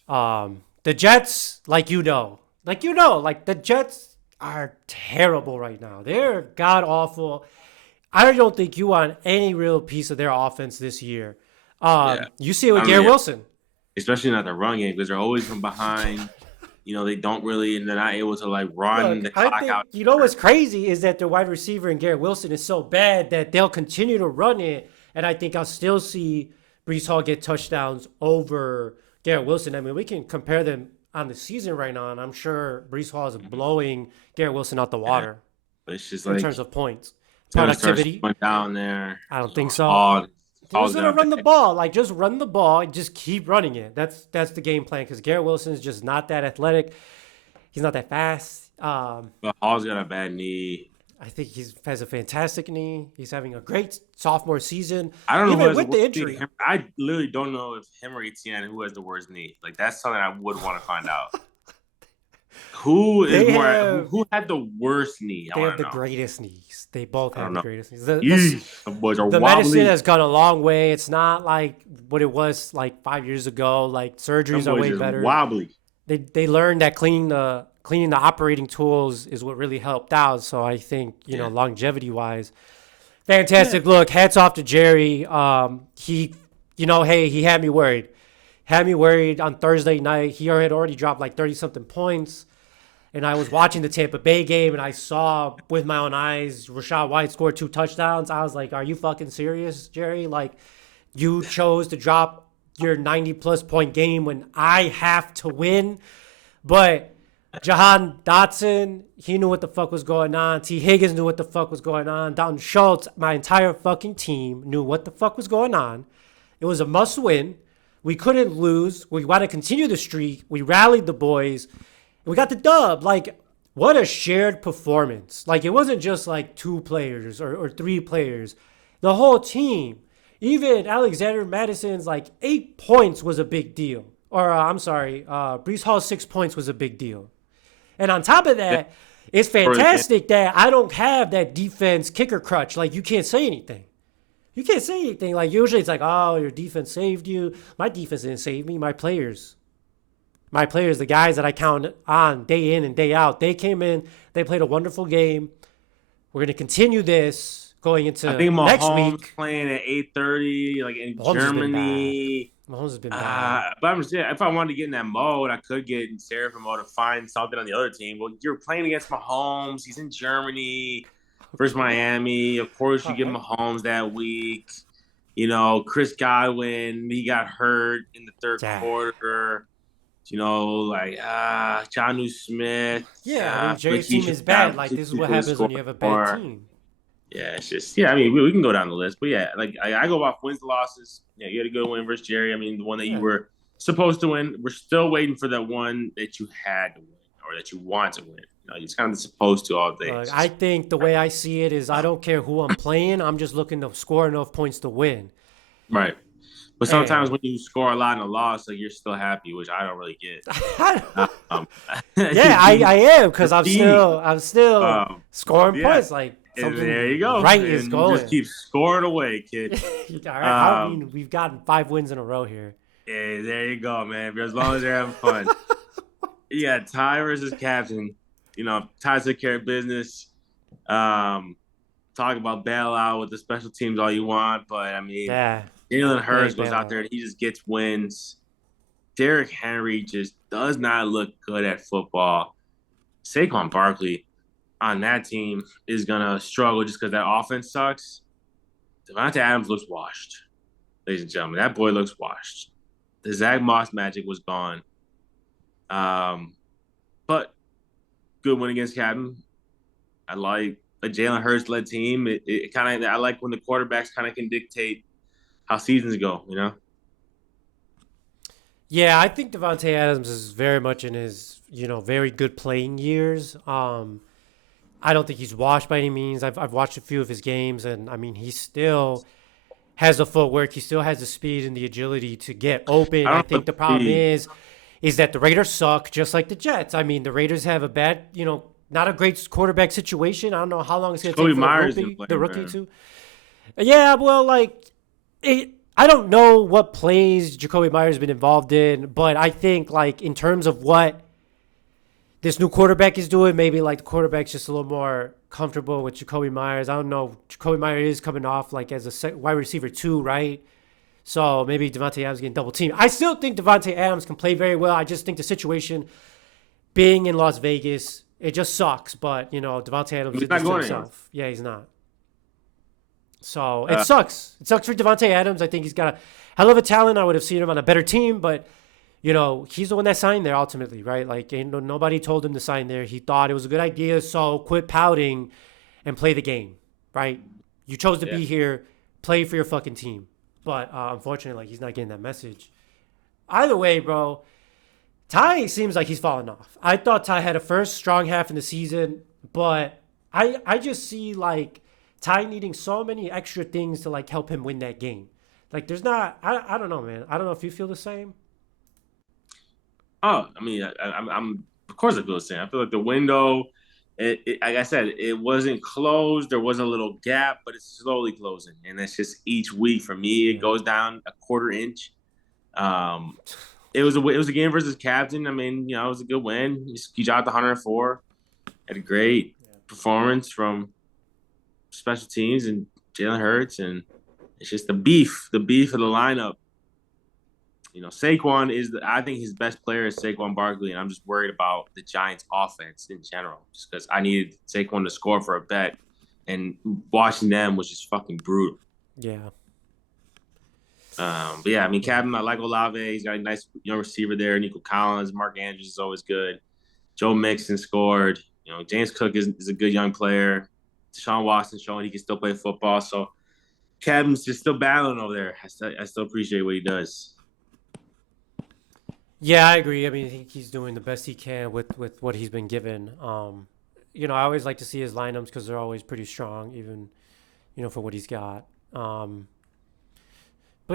The Jets, like the Jets are terrible right now. They're god awful. I don't think you want any real piece of their offense this year. You see it with Garrett Wilson. Especially not the run game, because they're always from behind. They don't really, and they're not able to run the clock out. What's crazy is that their wide receiver and Garrett Wilson is so bad that they'll continue to run it. And I think I'll still see Breece Hall get touchdowns over Garrett Wilson. I mean, we can compare them on the season right now, and I'm sure Breece Hall is blowing Garrett Wilson out the water. But it's just in terms of points. Productivity. Went down there. I don't think so. Who's going to run the ball? Just run the ball and just keep running it. That's the game plan, because Garrett Wilson is just not that athletic. He's not that fast. But Hall's got a bad knee. I think he has a fantastic knee. He's having a great sophomore season. I don't know even with the injury. I literally don't know if him or Etienne who has the worst knee. That's something I would want to find out. Who had the worst knee? They have the greatest knees. They both have the greatest knees. The boys are the wobbly. Medicine has gone a long way. It's not like what it was 5 years ago. Surgeries are way better. Wobbly. They learned that cleaning the operating tools is what really helped out. So I think longevity wise, fantastic look. Hats off to Jerry. He had me worried. On Thursday night. He had already dropped 30 something points. and I was watching the Tampa Bay game, and I saw with my own eyes Rachaad White scored 2 touchdowns. I was like, "Are you fucking serious, Jerry? Like, you chose to drop your 90+ point game when I have to win?" But Jahan Dotson, he knew what the fuck was going on. T. Higgins knew what the fuck was going on. Dalton Schultz, my entire fucking team knew what the fuck was going on. It was a must win. We couldn't lose. We want to continue the streak. We rallied the boys. We got the dub. Like, what a shared performance. Like, it wasn't just like 2 players or 3 players. The whole team. Even Alexander Madison's like 8 points was a big deal. Or, I'm sorry, Brees Hall's 6 points was a big deal. And on top of that, it's fantastic that I don't have that defense kicker crutch. Like, you can't say anything. You can't say anything. Like, usually it's like, oh, your defense saved you. My defense didn't save me. My players, the guys that I count on day in and day out, they came in. They played a wonderful game. We're going to continue this going into I think next Mahomes week. playing at 8:30, like in Mahomes Germany. Mahomes has been bad. But I'm just saying, if I wanted to get in that mode, I could get in Seraphim mode to find something on the other team. Well, you're playing against Mahomes. He's in Germany versus Miami. Of course, you get Mahomes that week. You know, Chris Godwin, he got hurt in the third quarter. You know, like Jonnu Smith. Yeah, I mean, Jerry's team is bad. Like, this is what happens when you have a bad team. Yeah, it's just I mean, we can go down the list, but yeah, like I go off wins, losses. Yeah, you had a good win versus Jerry. I mean, the one that you were supposed to win. We're still waiting for that one that you had to win or that you want to win. You know, it's kind of supposed to all days. I think the way I see it is, I don't care who I'm playing. I'm just looking to score enough points to win. Right. But sometimes when you score a lot in a loss, like you're still happy, which I don't really get. Yeah, I am because I'm still scoring points. Like, there you go. Right is going. Just keep scoring away, kid. All right. I mean, we've gotten 5 wins in a row here. Yeah, there you go, man. As long as they're having fun. Yeah, Ty versus Captain. You know, Ty took care of business. Talk about bailout with the special teams all you want, but I mean, Jalen Hurts goes out there and he just gets wins. Derrick Henry just does not look good at football. Saquon Barkley on that team is going to struggle just because that offense sucks. Devontae Adams looks washed, ladies and gentlemen. That boy looks washed. The Zach Moss magic was gone. But good win against Captain. I like a Jalen Hurts-led team. It kind of I like when the quarterbacks kind of can dictate how seasons go, you know? Yeah, I think Devontae Adams is very much in his, very good playing years. I don't think he's washed by any means. I've watched a few of his games, and I mean, he still has the footwork. He still has the speed and the agility to get open. I think the problem is that the Raiders suck just like the Jets. I mean, the Raiders have a bad, not a great quarterback situation. I don't know how long it's going to take for the rookie to. Yeah, well, I don't know what plays Jacoby Myers has been involved in, but I think, in terms of what this new quarterback is doing, maybe, the quarterback's just a little more comfortable with Jacoby Myers. I don't know. Jacoby Myers is coming off, as a wide receiver 2, right? So maybe Devontae Adams getting double teamed. I still think Devontae Adams can play very well. I just think the situation being in Las Vegas, it just sucks. But, Devontae Adams did this to himself. Yeah, he's not. So it sucks. It sucks for Devontae Adams. I think he's got a hell of a talent. I would have seen him on a better team, but he's the one that signed there ultimately, right? Nobody told him to sign there. He thought it was a good idea, so quit pouting and play the game, right? You chose to be here, play for your fucking team. But unfortunately, he's not getting that message. Either way, bro, Ty seems like he's falling off. I thought Ty had a first strong half in the season, but I just see Ty needing so many extra things to help him win that game. There's not. I don't know, man. I don't know if you feel the same. Oh, I mean, I'm of course I feel the same. I feel like the window, like I said, it wasn't closed. There was a little gap, but it's slowly closing, and that's just each week for me. It goes down a quarter inch. It was a game versus Captain. I mean, it was a good win. He shot the 104. Had a great performance from special teams and Jalen Hurts, and it's just the beef of the lineup. Saquon I think his best player is Saquon Barkley, and I'm just worried about the Giants' offense in general, just because I needed Saquon to score for a bet, and watching them was just fucking brutal. Yeah. But yeah, I mean, Yeah. Captain, I like Olave. He's got a nice young receiver there. Nico Collins, Mark Andrews is always good. Joe Mixon scored. James Cook is a good young player. Deshaun Watson showing he can still play football. So Captain's just still battling over there. I still appreciate what he does. Yeah, I agree. I mean, I think he's doing the best he can with what he's been given. I always like to see his lineups because they're always pretty strong, even for what he's got. But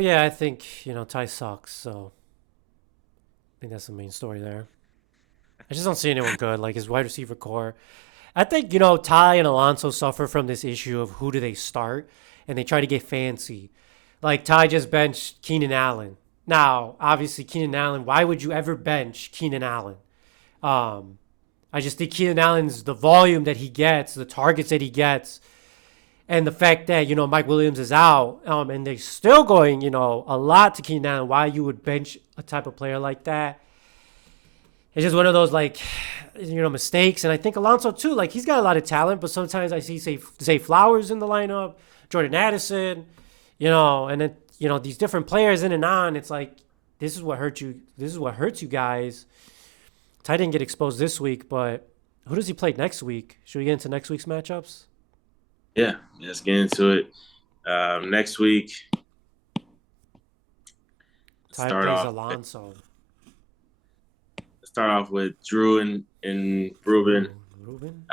yeah, I think Ty sucks, so I think that's the main story there. I just don't see anyone good like his wide receiver core. I think Ty and Alonso suffer from this issue of who do they start, and they try to get fancy. Like Ty just benched Keenan Allen. Now, obviously, Keenan Allen. Why would you ever bench Keenan Allen? Um, I just think Keenan Allen's the volume that he gets, the targets that he gets, and the fact that Mike Williams is out, and they're still going a lot to Keenan Allen. Why you would bench a type of player like that? It's just one of those like mistakes. And I think Alonso too. Like he's got a lot of talent, but sometimes I see Zay Flowers in the lineup, Jordan Addison, and then these different players in and on. It's like this is what hurts you. This is what hurts you guys. Ty didn't get exposed this week, but who does he play next week? Should we get into next week's matchups? Yeah, let's get into it. Next week, Ty start plays off. Alonso. Start off with Drew and Ruben. Ruben?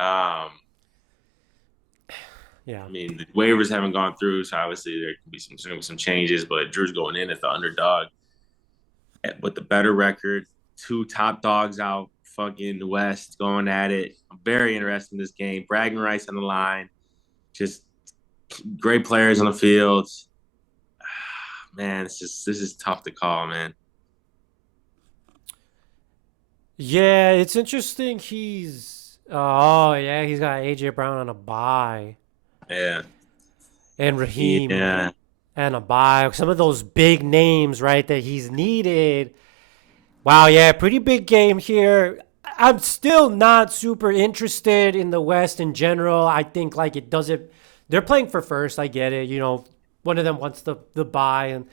Yeah. I mean, the waivers haven't gone through, so obviously there can be some changes, but Drew's going in as the underdog with the better record. Two top dogs out fucking the West going at it. I'm very interested in this game. Bragging rights on the line. Just great players on the field. Man, this is tough to call, man. Yeah, it's interesting. He's he's got AJ Brown on a bye. Yeah. And Raheem Yeah. and a bye. Some of those big names, right, that he's needed. Wow, yeah, pretty big game here. I'm still not super interested in the West in general. I think like it doesn't. They're playing for first. I get it. One of them wants the bye, and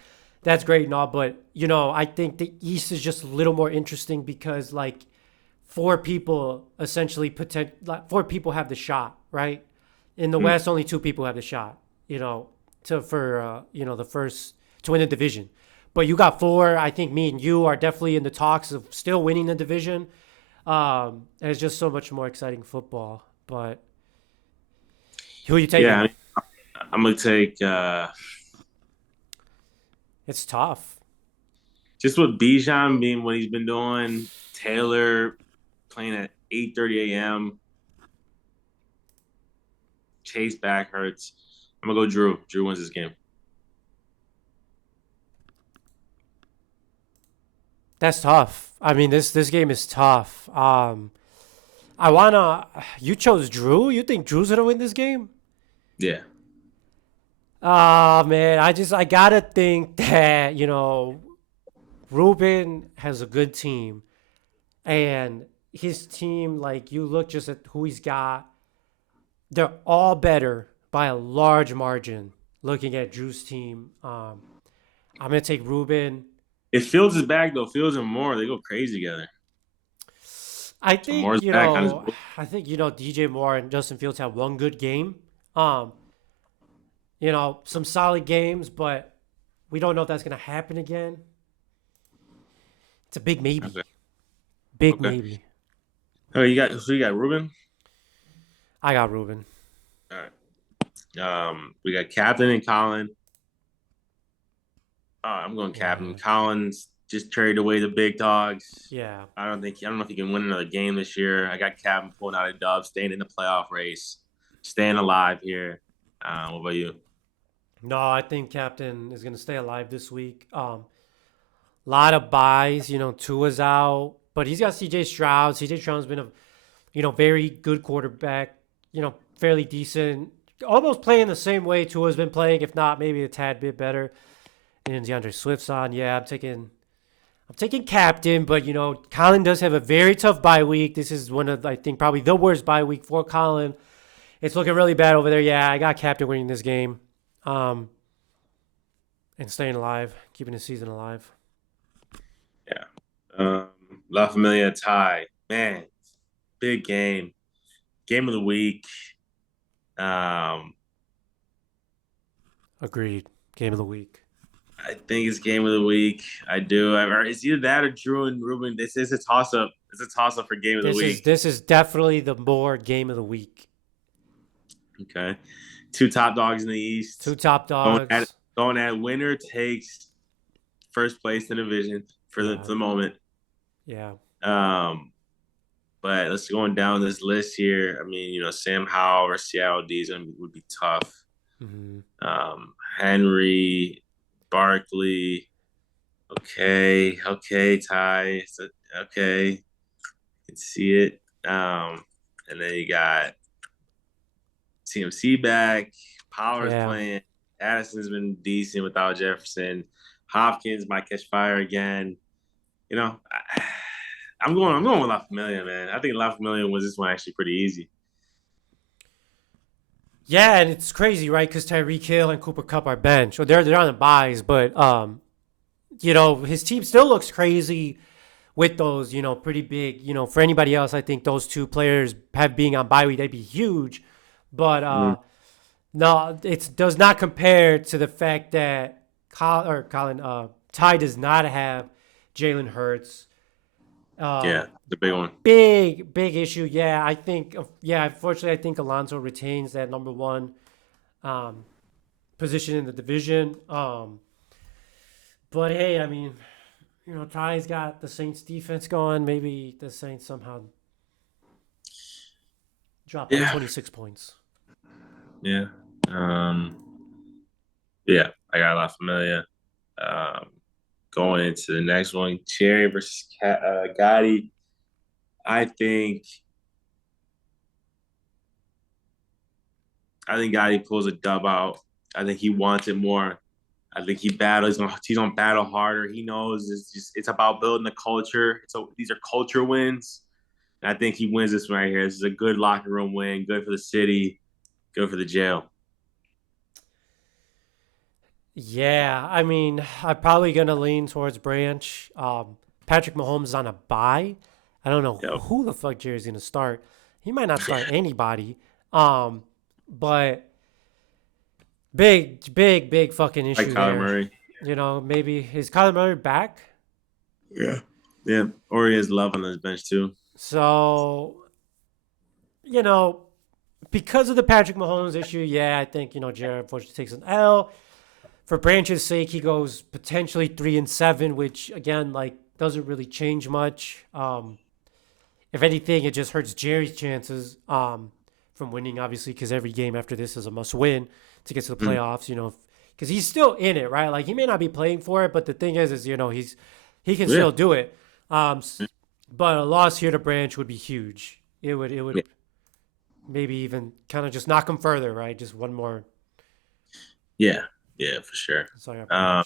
that's great and all. But I think the East is just a little more interesting because like four people essentially four people have the shot, right? In the West, only two people have the shot. The first to win the division. But you got four. I think me and you are definitely in the talks of still winning the division. And it's just so much more exciting football. But who are you taking? Yeah, I'm gonna take It's tough. just with Bijan being what he's been doing. Taylor playing at 8:30 a.m. Chase back hurts. I'm gonna go Drew. Drew wins this game. That's tough. I mean, this game is tough. You chose Drew. You think Drew's gonna win this game? Yeah. Oh man, I gotta think that Ruben has a good team, and his team, like you look just at who he's got, they're all better by a large margin. Looking at Drew's team, I'm gonna take Ruben. If Fields is back though, Fields and Moore, they go crazy together. I So think Moore's back on his. DJ Moore and Justin Fields have one good game. Um, some solid games, but we don't know if that's gonna happen again. It's a big maybe. Okay. Big Okay. maybe. Oh, you got Ruben. I got Ruben. All right. We got Captain and Colin. I'm going Captain. Collins just traded away the big dogs. Yeah. I don't know if he can win another game this year. I got Captain pulling out a dub, staying in the playoff race, staying alive here. What about you? No, I think Captain is gonna stay alive this week. Lot of buys. Tua's out, but he's got CJ Stroud. CJ Stroud's been a very good quarterback. Fairly decent. Almost playing the same way Tua's been playing, if not maybe a tad bit better. And DeAndre Swift's on. Yeah, I'm taking I'm taking captain, but Colin does have a very tough bye week. This is one of, I think, probably the worst bye week for Colin. It's looking really bad over there. Yeah, I got captain winning this game, and staying alive, keeping the season alive. Yeah. La Familia tie. Man, big game. Game of the week. Um, Agreed. Game of the week. I think it's game of the week. I do. It's either that or Drew and Ruben. This is a toss up. It's a toss up for game of the week. This is definitely the more game of the week. Okay. Two top dogs in the East. Two top dogs. Going at winner takes first place in the division for the moment. Yeah. But let's going down this list here. I mean, Sam Howell or Seattle D's would be tough. Mm-hmm. Henry, Barkley. Okay, Ty. Okay, you can see it. And then you got CMC back. Power's playing. Addison's been decent without Jefferson. Hopkins might catch fire again. I'm going with La Familia, man. I think La Familia was this one actually pretty easy. Yeah, and it's crazy, right? Because Tyreek Hill and Cooper Kupp are bench. Well, they're on the buys, but his team still looks crazy with those, pretty big. For anybody else, I think those two players being on bye week, that'd be huge. But no, it does not compare to the fact that Ty does not have Jalen Hurts. The big one. Big issue. Yeah, unfortunately, I think Alonso retains that number one position in the division. But hey, I mean, Ty's got the Saints defense going. Maybe the Saints somehow drop 26 points. Yeah. Yeah, I got La Familia. Going into the next one, Cherry versus Gotti. I think Gotti pulls a dub out. I think he wants it more. I think he battles. He's gonna battle harder. He knows it's about building the culture. So these are culture wins. And I think he wins this one right here. This is a good locker room win. Good for the city. Good for the jail. Yeah, I mean, I'm probably going to lean towards Branch. Patrick Mahomes is on a bye. I don't know who the fuck Jerry's going to start. He might not start anybody. But big fucking issue like Kyler Murray. Maybe is Kyler Murray back? Yeah. Yeah. Or he has Love on his bench too. So, because of the Patrick Mahomes issue, I think, Jared unfortunately takes an L. For Branch's sake, he goes potentially 3-7, which again, doesn't really change much. If anything, it just hurts Jerry's chances from winning, obviously, because every game after this is a must-win to get to the playoffs. Because he's still in it, right? He may not be playing for it, but the thing is he can still do it. But a loss here to Branch would be huge. It would maybe even kind of just knock him further, right? Just one more. Yeah. Yeah, for sure. Then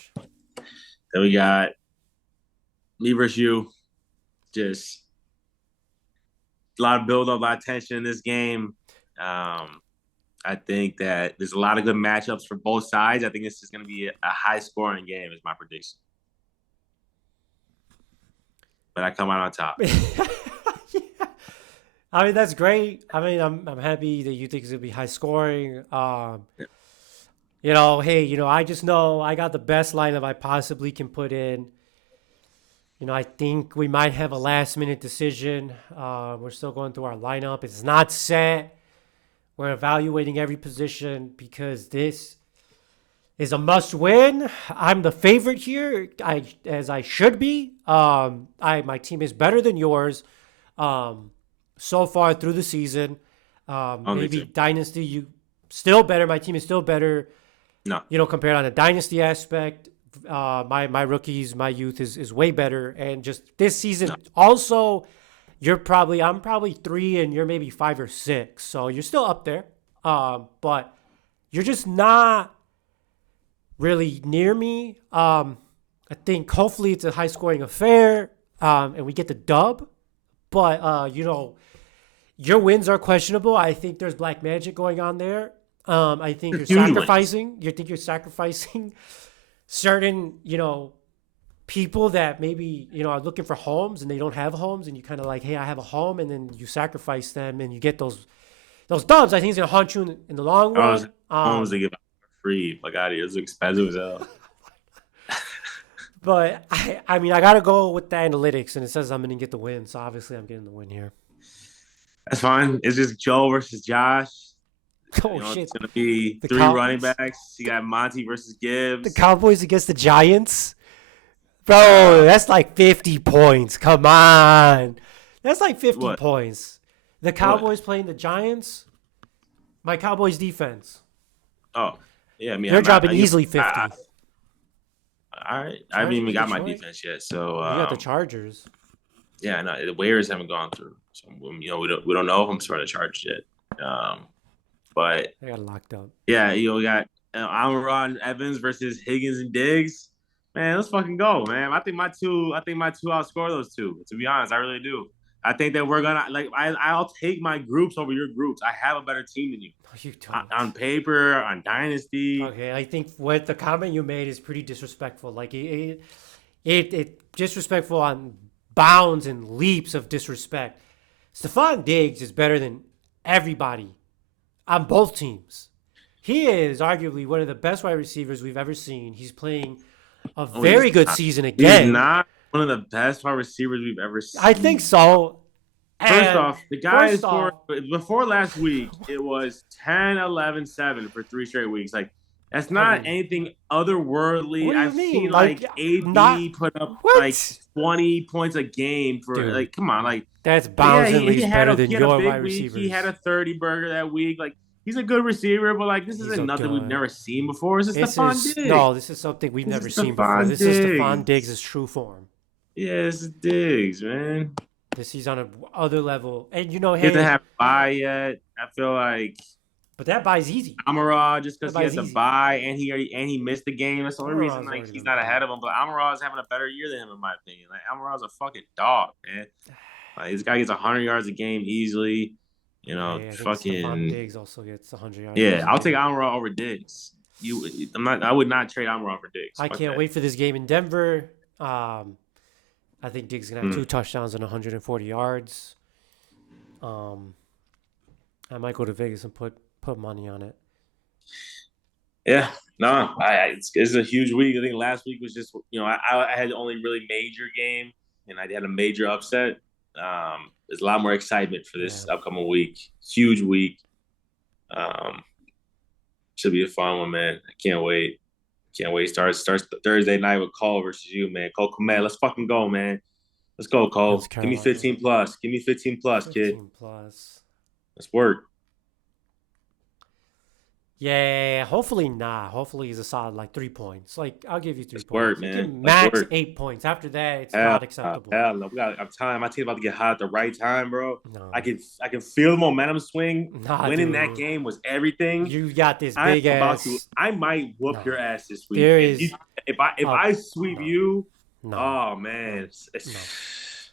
we got me versus you. Just a lot of build-up, a lot of tension in this game. I think that there's a lot of good matchups for both sides. I think this is going to be a high-scoring game is my prediction. But I come out on top. Yeah. I mean, that's great. I mean, I'm happy that you think it's going to be high-scoring. Hey, I just know I got the best lineup I possibly can put in. I think we might have a last-minute decision. We're still going through our lineup. It's not set. We're evaluating every position because this is a must-win. I'm the favorite here, as I should be. My team is better than yours so far through the season. Maybe Dynasty, you still better. My team is still better. No. Compared on a dynasty aspect, my rookies, my youth is way better. And just this season, also, I'm probably 3 and you're maybe 5 or 6. So you're still up there. But you're just not really near me. I think hopefully it's a high scoring affair, and we get the dub. But your wins are questionable. I think there's black magic going on there. I think you're Huge wins. sacrificing. You think you're sacrificing certain, people that maybe are looking for homes and they don't have homes, and you kind of like, hey, I have a home, and then you sacrifice them and you get those dubs. I think it's gonna haunt you in the long I was run. homes they give out for free. Like out here, it's expensive as hell. But I mean, I gotta go with the analytics, and it says I'm gonna get the win, so obviously I'm getting the win here. That's fine. It's just Joe versus Josh. Oh shit, It's gonna be the three cow, running backs. You got Monty versus the Gibbs. Cowboys against the Giants, bro. Uh, That's like 50 points. Come on, that's like 50 what? points. The What? Cowboys playing the Giants. My Cowboys defense. Oh, yeah. I mean, They're dropping easily I, 50. all right. I haven't Chargers, even got my Detroit. defense yet. So, You got the Chargers. yeah, no, the waivers haven't gone through. So, we don't know if I'm starting to charge yet. But They got locked up. yeah, we got Amon Evans versus Higgins and Diggs. Man, let's fucking go, man. I think my two outscore those two. To be honest, I really do. I think that we're gonna like. I'll take my groups over your groups. I have a better team than you No, you on don't. paper, on Dynasty. Okay, I think what the comment you made is pretty disrespectful. Like it disrespectful on bounds and leaps of disrespect. Stephon Diggs is better than everybody on both teams. He is arguably one of the best wide receivers we've ever seen. He's playing a Oh, he's very good not. season He's again. not one of the best wide receivers we've ever I think seen. so. First And off, the guy is first for off, before last week, it was 10, 11, 7 for 3 straight weeks. Like, that's not okay. anything otherworldly. What do you I've mean? seen Like like not AB put up like what? 20 points a game for Dude, like, come on, like, that's yeah, bounds and he leaps had better a than he had a your big wide week. He had receivers. a 30 burger that week. Like, he's a good receiver, but like this He's isn't a nothing we've good. never seen before. This is This Stephon is no. Diggs. This is something we've This never is seen before. Stephon This is Stephon Diggs. Diggs' true form. Yeah, this is Diggs, man. This he's on a other level, and He doesn't hey, have a bye yet. I feel like but that buys easy. Amara, just That because he buys had the easy. bye and he missed the game. That's the only reason Amara's like already he's been not playing. ahead of him. But Amara is having a better year than him in my opinion. Like Amara's a fucking dog, man. Like this guy gets 100 yards a game easily. Hey, I think Stephon Fucking Diggs also gets 100 yards yeah. I'll take easily. Amara over Diggs. I would not trade Amara for Diggs. I Fuck can't that. wait for this game in Denver. I think Diggs is gonna have Hmm. 2 touchdowns and 140 yards. Um, I might go to Vegas and put money on it. Yeah, no, it's a huge week. I think last week was just I had the only really major game and I had a major upset. There's a lot more excitement for Yeah. this upcoming week. Huge week. Um, should be a fun one, man. I can't wait. Can't wait. Starts Thursday night with Cole versus you, man. Cole Komet, let's fucking go, man. Let's go, Against Cole. Give me Carolina. 15 plus. Give me 15 plus, kid. 15 plus. Let's work. Yeah, hopefully not. Hopefully he's a solid like 3 points. Like I'll give you three Let's work, points. You man. can Let's max work. 8 points. After that, it's Hell, not acceptable. hell no. I'm telling you, my team about to get hot at the right time, bro. No, I can feel the momentum swing. nah, Winning that dude. game was everything. You got this I'm big about to. ass. I might whoop your No, ass this week. there And is. if Uh, I sweep no, you, no, oh man, no. let's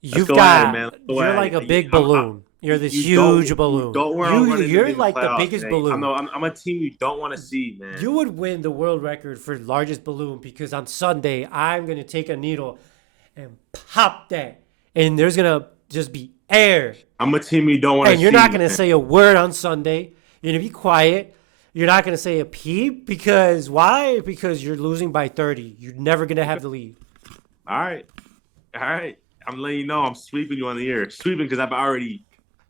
You've go at it, man. got. Let's go You're at like a it. big balloon. You're this huge You balloon. don't want to You run into me you're in the like the playoffs, biggest man. balloon. I'm a team you don't want to see, man. You would win the world record for largest balloon because on Sunday I'm gonna take a needle and pop that, and there's gonna just be air, I'm a team you don't want to and see, you're not gonna man. say a word on Sunday. You're gonna be quiet. You're not gonna say a peep because why? Because you're losing by 30. You're never gonna have the lead. All right, all right. I'm letting you know I'm sweeping you on the air. Sweeping because I've already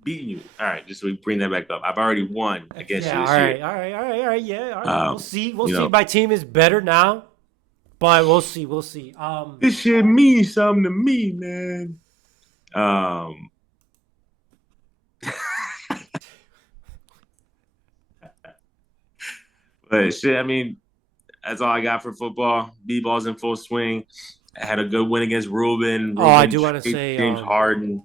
beaten you. All right, just so we bring that back up. I've already won against Yeah. you All this year. right. All right. All right. All right. Yeah. All right. We'll Um, see. We'll you see. know, My team is better now, but we'll see. We'll see. this shit means something to me, man. Um, but shit, I mean, that's all I got for football. B-ball's in full swing. I had a good win against Ruben. Oh, I Ruben, do want to say James Harden.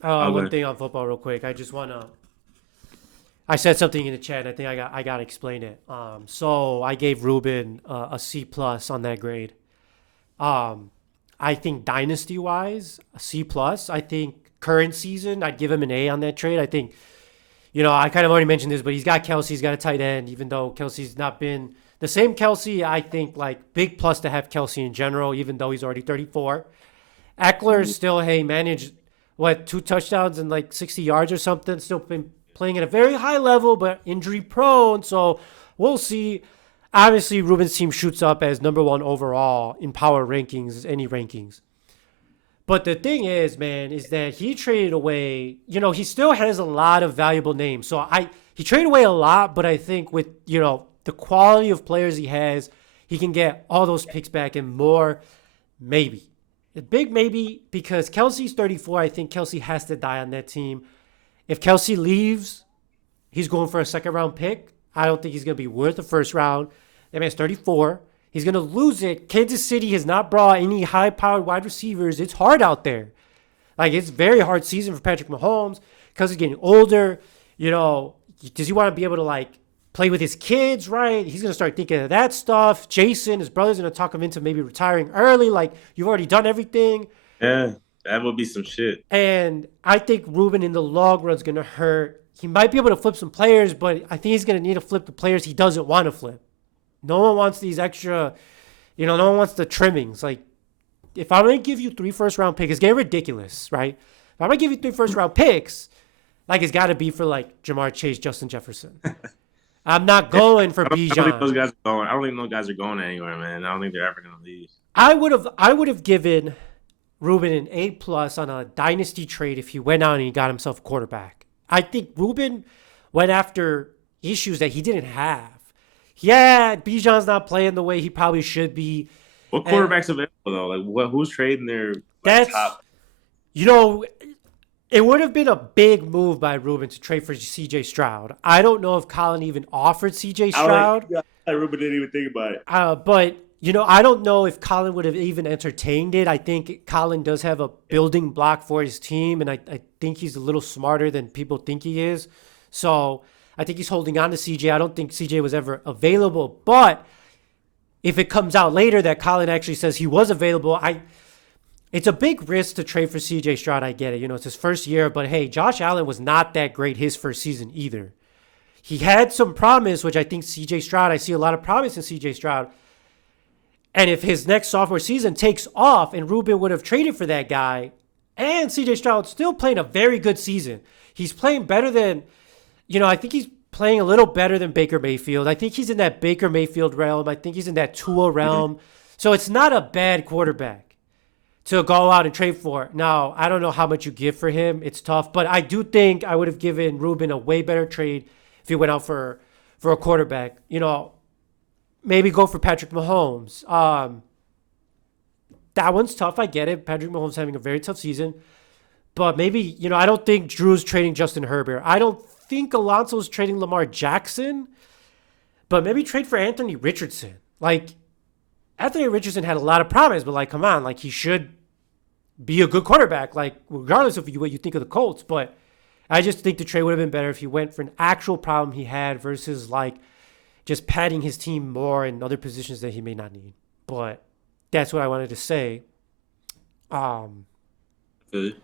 one Okay. thing on football real quick. I just wanna. I said something in the chat. And I think I got to explain it. So I gave Ruben a C plus on that grade. I think dynasty wise, a C plus. I think current season, I'd give him an A on that trade. I think, I kind of already mentioned this, but he's got Kelsey, he's got a tight end, even though Kelsey's not been the same Kelsey. I think like big plus to have Kelsey in general, even though he's already 34. Eckler still, hey, managed what, 2 touchdowns and like 60 yards or something. Still been playing at a very high level, but injury prone. So we'll see. Obviously, Ruben's team shoots up as number one overall in power rankings, any rankings. But the thing is, man, is that he traded away, he still has a lot of valuable names. So he traded away a lot, but I think with, the quality of players he has, he can get all those picks back and more, maybe. A big maybe, because Kelsey's 34. I think Kelsey has to die on that team. If Kelsey leaves, he's going for a second round pick. I don't think he's going to be worth the first round. That man's 34. He's going to lose it. Kansas City has not brought any high-powered wide receivers. It's hard out there. Like, it's a very hard season for Patrick Mahomes because he's getting older. Does he want to be able to, like, play with his kids, right? He's going to start thinking of that stuff. Jason, his brother's going to talk him into maybe retiring early. Like, you've already done everything. Yeah, that would be some shit. And I think Ruben in the long run is going to hurt. He might be able to flip some players, but I think he's going to need to flip the players he doesn't want to flip. No one wants these extra, no one wants the trimmings. Like, if I'm going to give you 3 first-round picks, it's getting ridiculous, right? If I'm going to give you 3 first-round picks, like, it's got to be for, like, Jamar Chase, Justin Jefferson. I'm not going for Bijan. I don't think those guys are going. I don't think those guys are going anywhere, man. I don't think they're ever going to leave. I would have given Ruben an A+ on a dynasty trade if he went out and he got himself a quarterback. I think Ruben went after issues that he didn't have. Yeah, Bijan's not playing the way he probably should be. What quarterback's available, though? Like, who's trading their top? It would have been a big move by Ruben to trade for C.J. Stroud. I don't know if Colin even offered C.J. Stroud. Ruben didn't even think about it. But, I don't know if Colin would have even entertained it. I think Colin does have a building block for his team, and I think he's a little smarter than people think he is. So I think he's holding on to CJ. I don't think CJ was ever available. But if it comes out later that Colin actually says he was available, it's a big risk to trade for CJ Stroud. I get it. It's his first year. But, hey, Josh Allen was not that great his first season either. He had some promise, which I think CJ Stroud, I see a lot of promise in CJ Stroud. And if his next sophomore season takes off and Ruben would have traded for that guy, and CJ Stroud still playing a very good season. He's playing better than, I think he's playing a little better than Baker Mayfield. I think he's in that Baker Mayfield realm. I think he's in that Tua realm. So it's not a bad quarterback to go out and trade for. Now, I don't know how much you give for him. It's tough. But I do think I would have given Ruben a way better trade if he went out for a quarterback. Maybe go for Patrick Mahomes. That one's tough. I get it. Patrick Mahomes having a very tough season. But maybe, I don't think Drew's trading Justin Herbert. I don't think Alonso's trading Lamar Jackson. But maybe trade for Anthony Richardson. Like, Anthony Richardson had a lot of promise, but, like, come on. Like, he should be a good quarterback, like, regardless of what you think of the Colts. But I just think the trade would have been better if he went for an actual problem he had versus, like, just padding his team more in other positions that he may not need. But that's what I wanted to say. Good.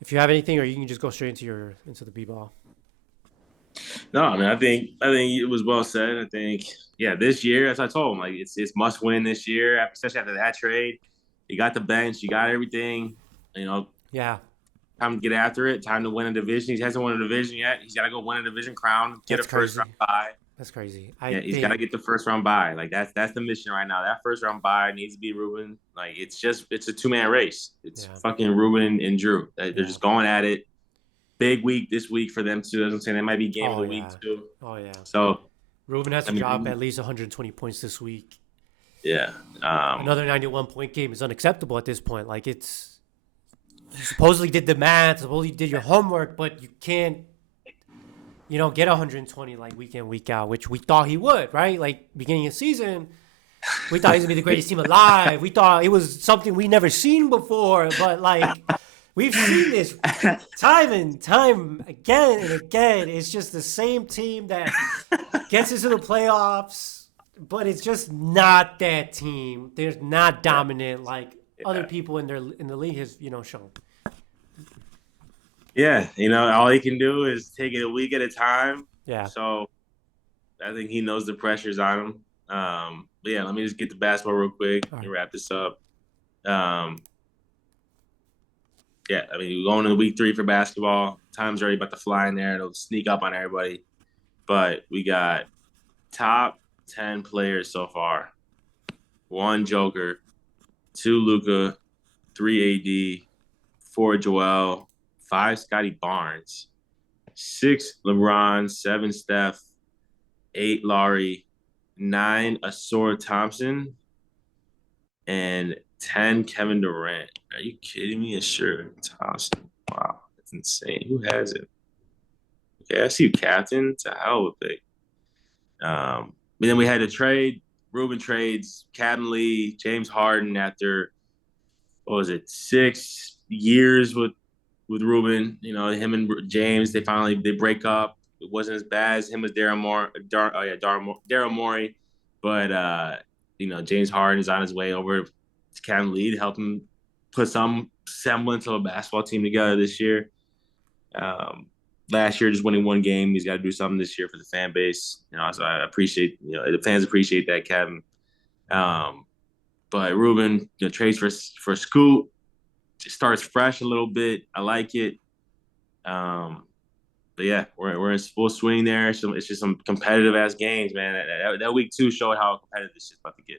If you have anything, or you can just go straight into the B-ball. No, I mean, I think it was well said. I think, this year, as I told him, like it's must win this year, especially after that trade. You got the bench, you got everything. Yeah. Time to get after it. Time to win a division. He hasn't won a division yet. He's got to go win a division crown. Get a first round bye. That's crazy. He's got to get the first round bye. Like that's the mission right now. That first round bye needs to be Ruben. Like it's a 2-man race. It's fucking Ruben and Drew. They're just going at it. Big week this week for them too. As I'm saying, they might be game of the week too. Oh yeah. So Ruben has to drop at least 120 points this week. Yeah. Another 91-point game is unacceptable at this point. Like you supposedly did the math, supposedly did your homework, but you can't. Get 120 like week in, week out, which we thought he would, right? Like beginning of season, we thought he was gonna be the greatest team alive. We thought it was something we never seen before, but like we've seen this time and time again and again. It's just the same team that gets into the playoffs, but it's just not that team. They're not Yeah, dominant like other yeah, people in the league has shown. yeah. All he can do is take it a week at a time. Yeah. So I think he knows the pressure's on him. But yeah, let me just get the basketball real quick All and right. wrap this up. Um, yeah, I mean, we're going into week 3 for basketball. Time's already about to fly in there. It'll sneak up on everybody. But we got top 10 players so far. 1 Joker, 2 Luka, 3 AD, 4 Joel, 5 Scotty Barnes, 6 LeBron, 7 Steph, 8 Laurie, 9 Asor Thompson, and 10 Kevin Durant. Are you kidding me? Asor Thompson. Wow, that's insane. Who has it? Okay, I see you, captain. It's a hell of a pick. But then we had a trade. Ruben trades Cadden Lee, James Harden after what was it, 6 years with Ruben. Him and James, they break up. It wasn't as bad as him as Daryl Morey, but James Harden is on his way over to Cadden Lee to help him put some semblance of a basketball team together this year. Um, Last year, just winning 1 game, he's got to do something this year for the fan base. So I appreciate, the fans appreciate that, Kevin. Um, but Ruben, trades for Scoot, starts fresh a little bit. I like it. But yeah, we're in full swing there. So it's just some competitive ass games, man. That week 2 showed how competitive this shit's about to get.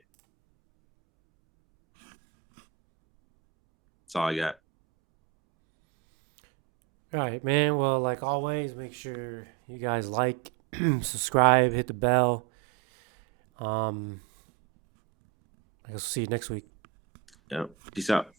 That's all I got. All right, man. Well, like always, make sure you guys like, subscribe, hit the bell. I guess we'll see you next week. Yeah. Peace out.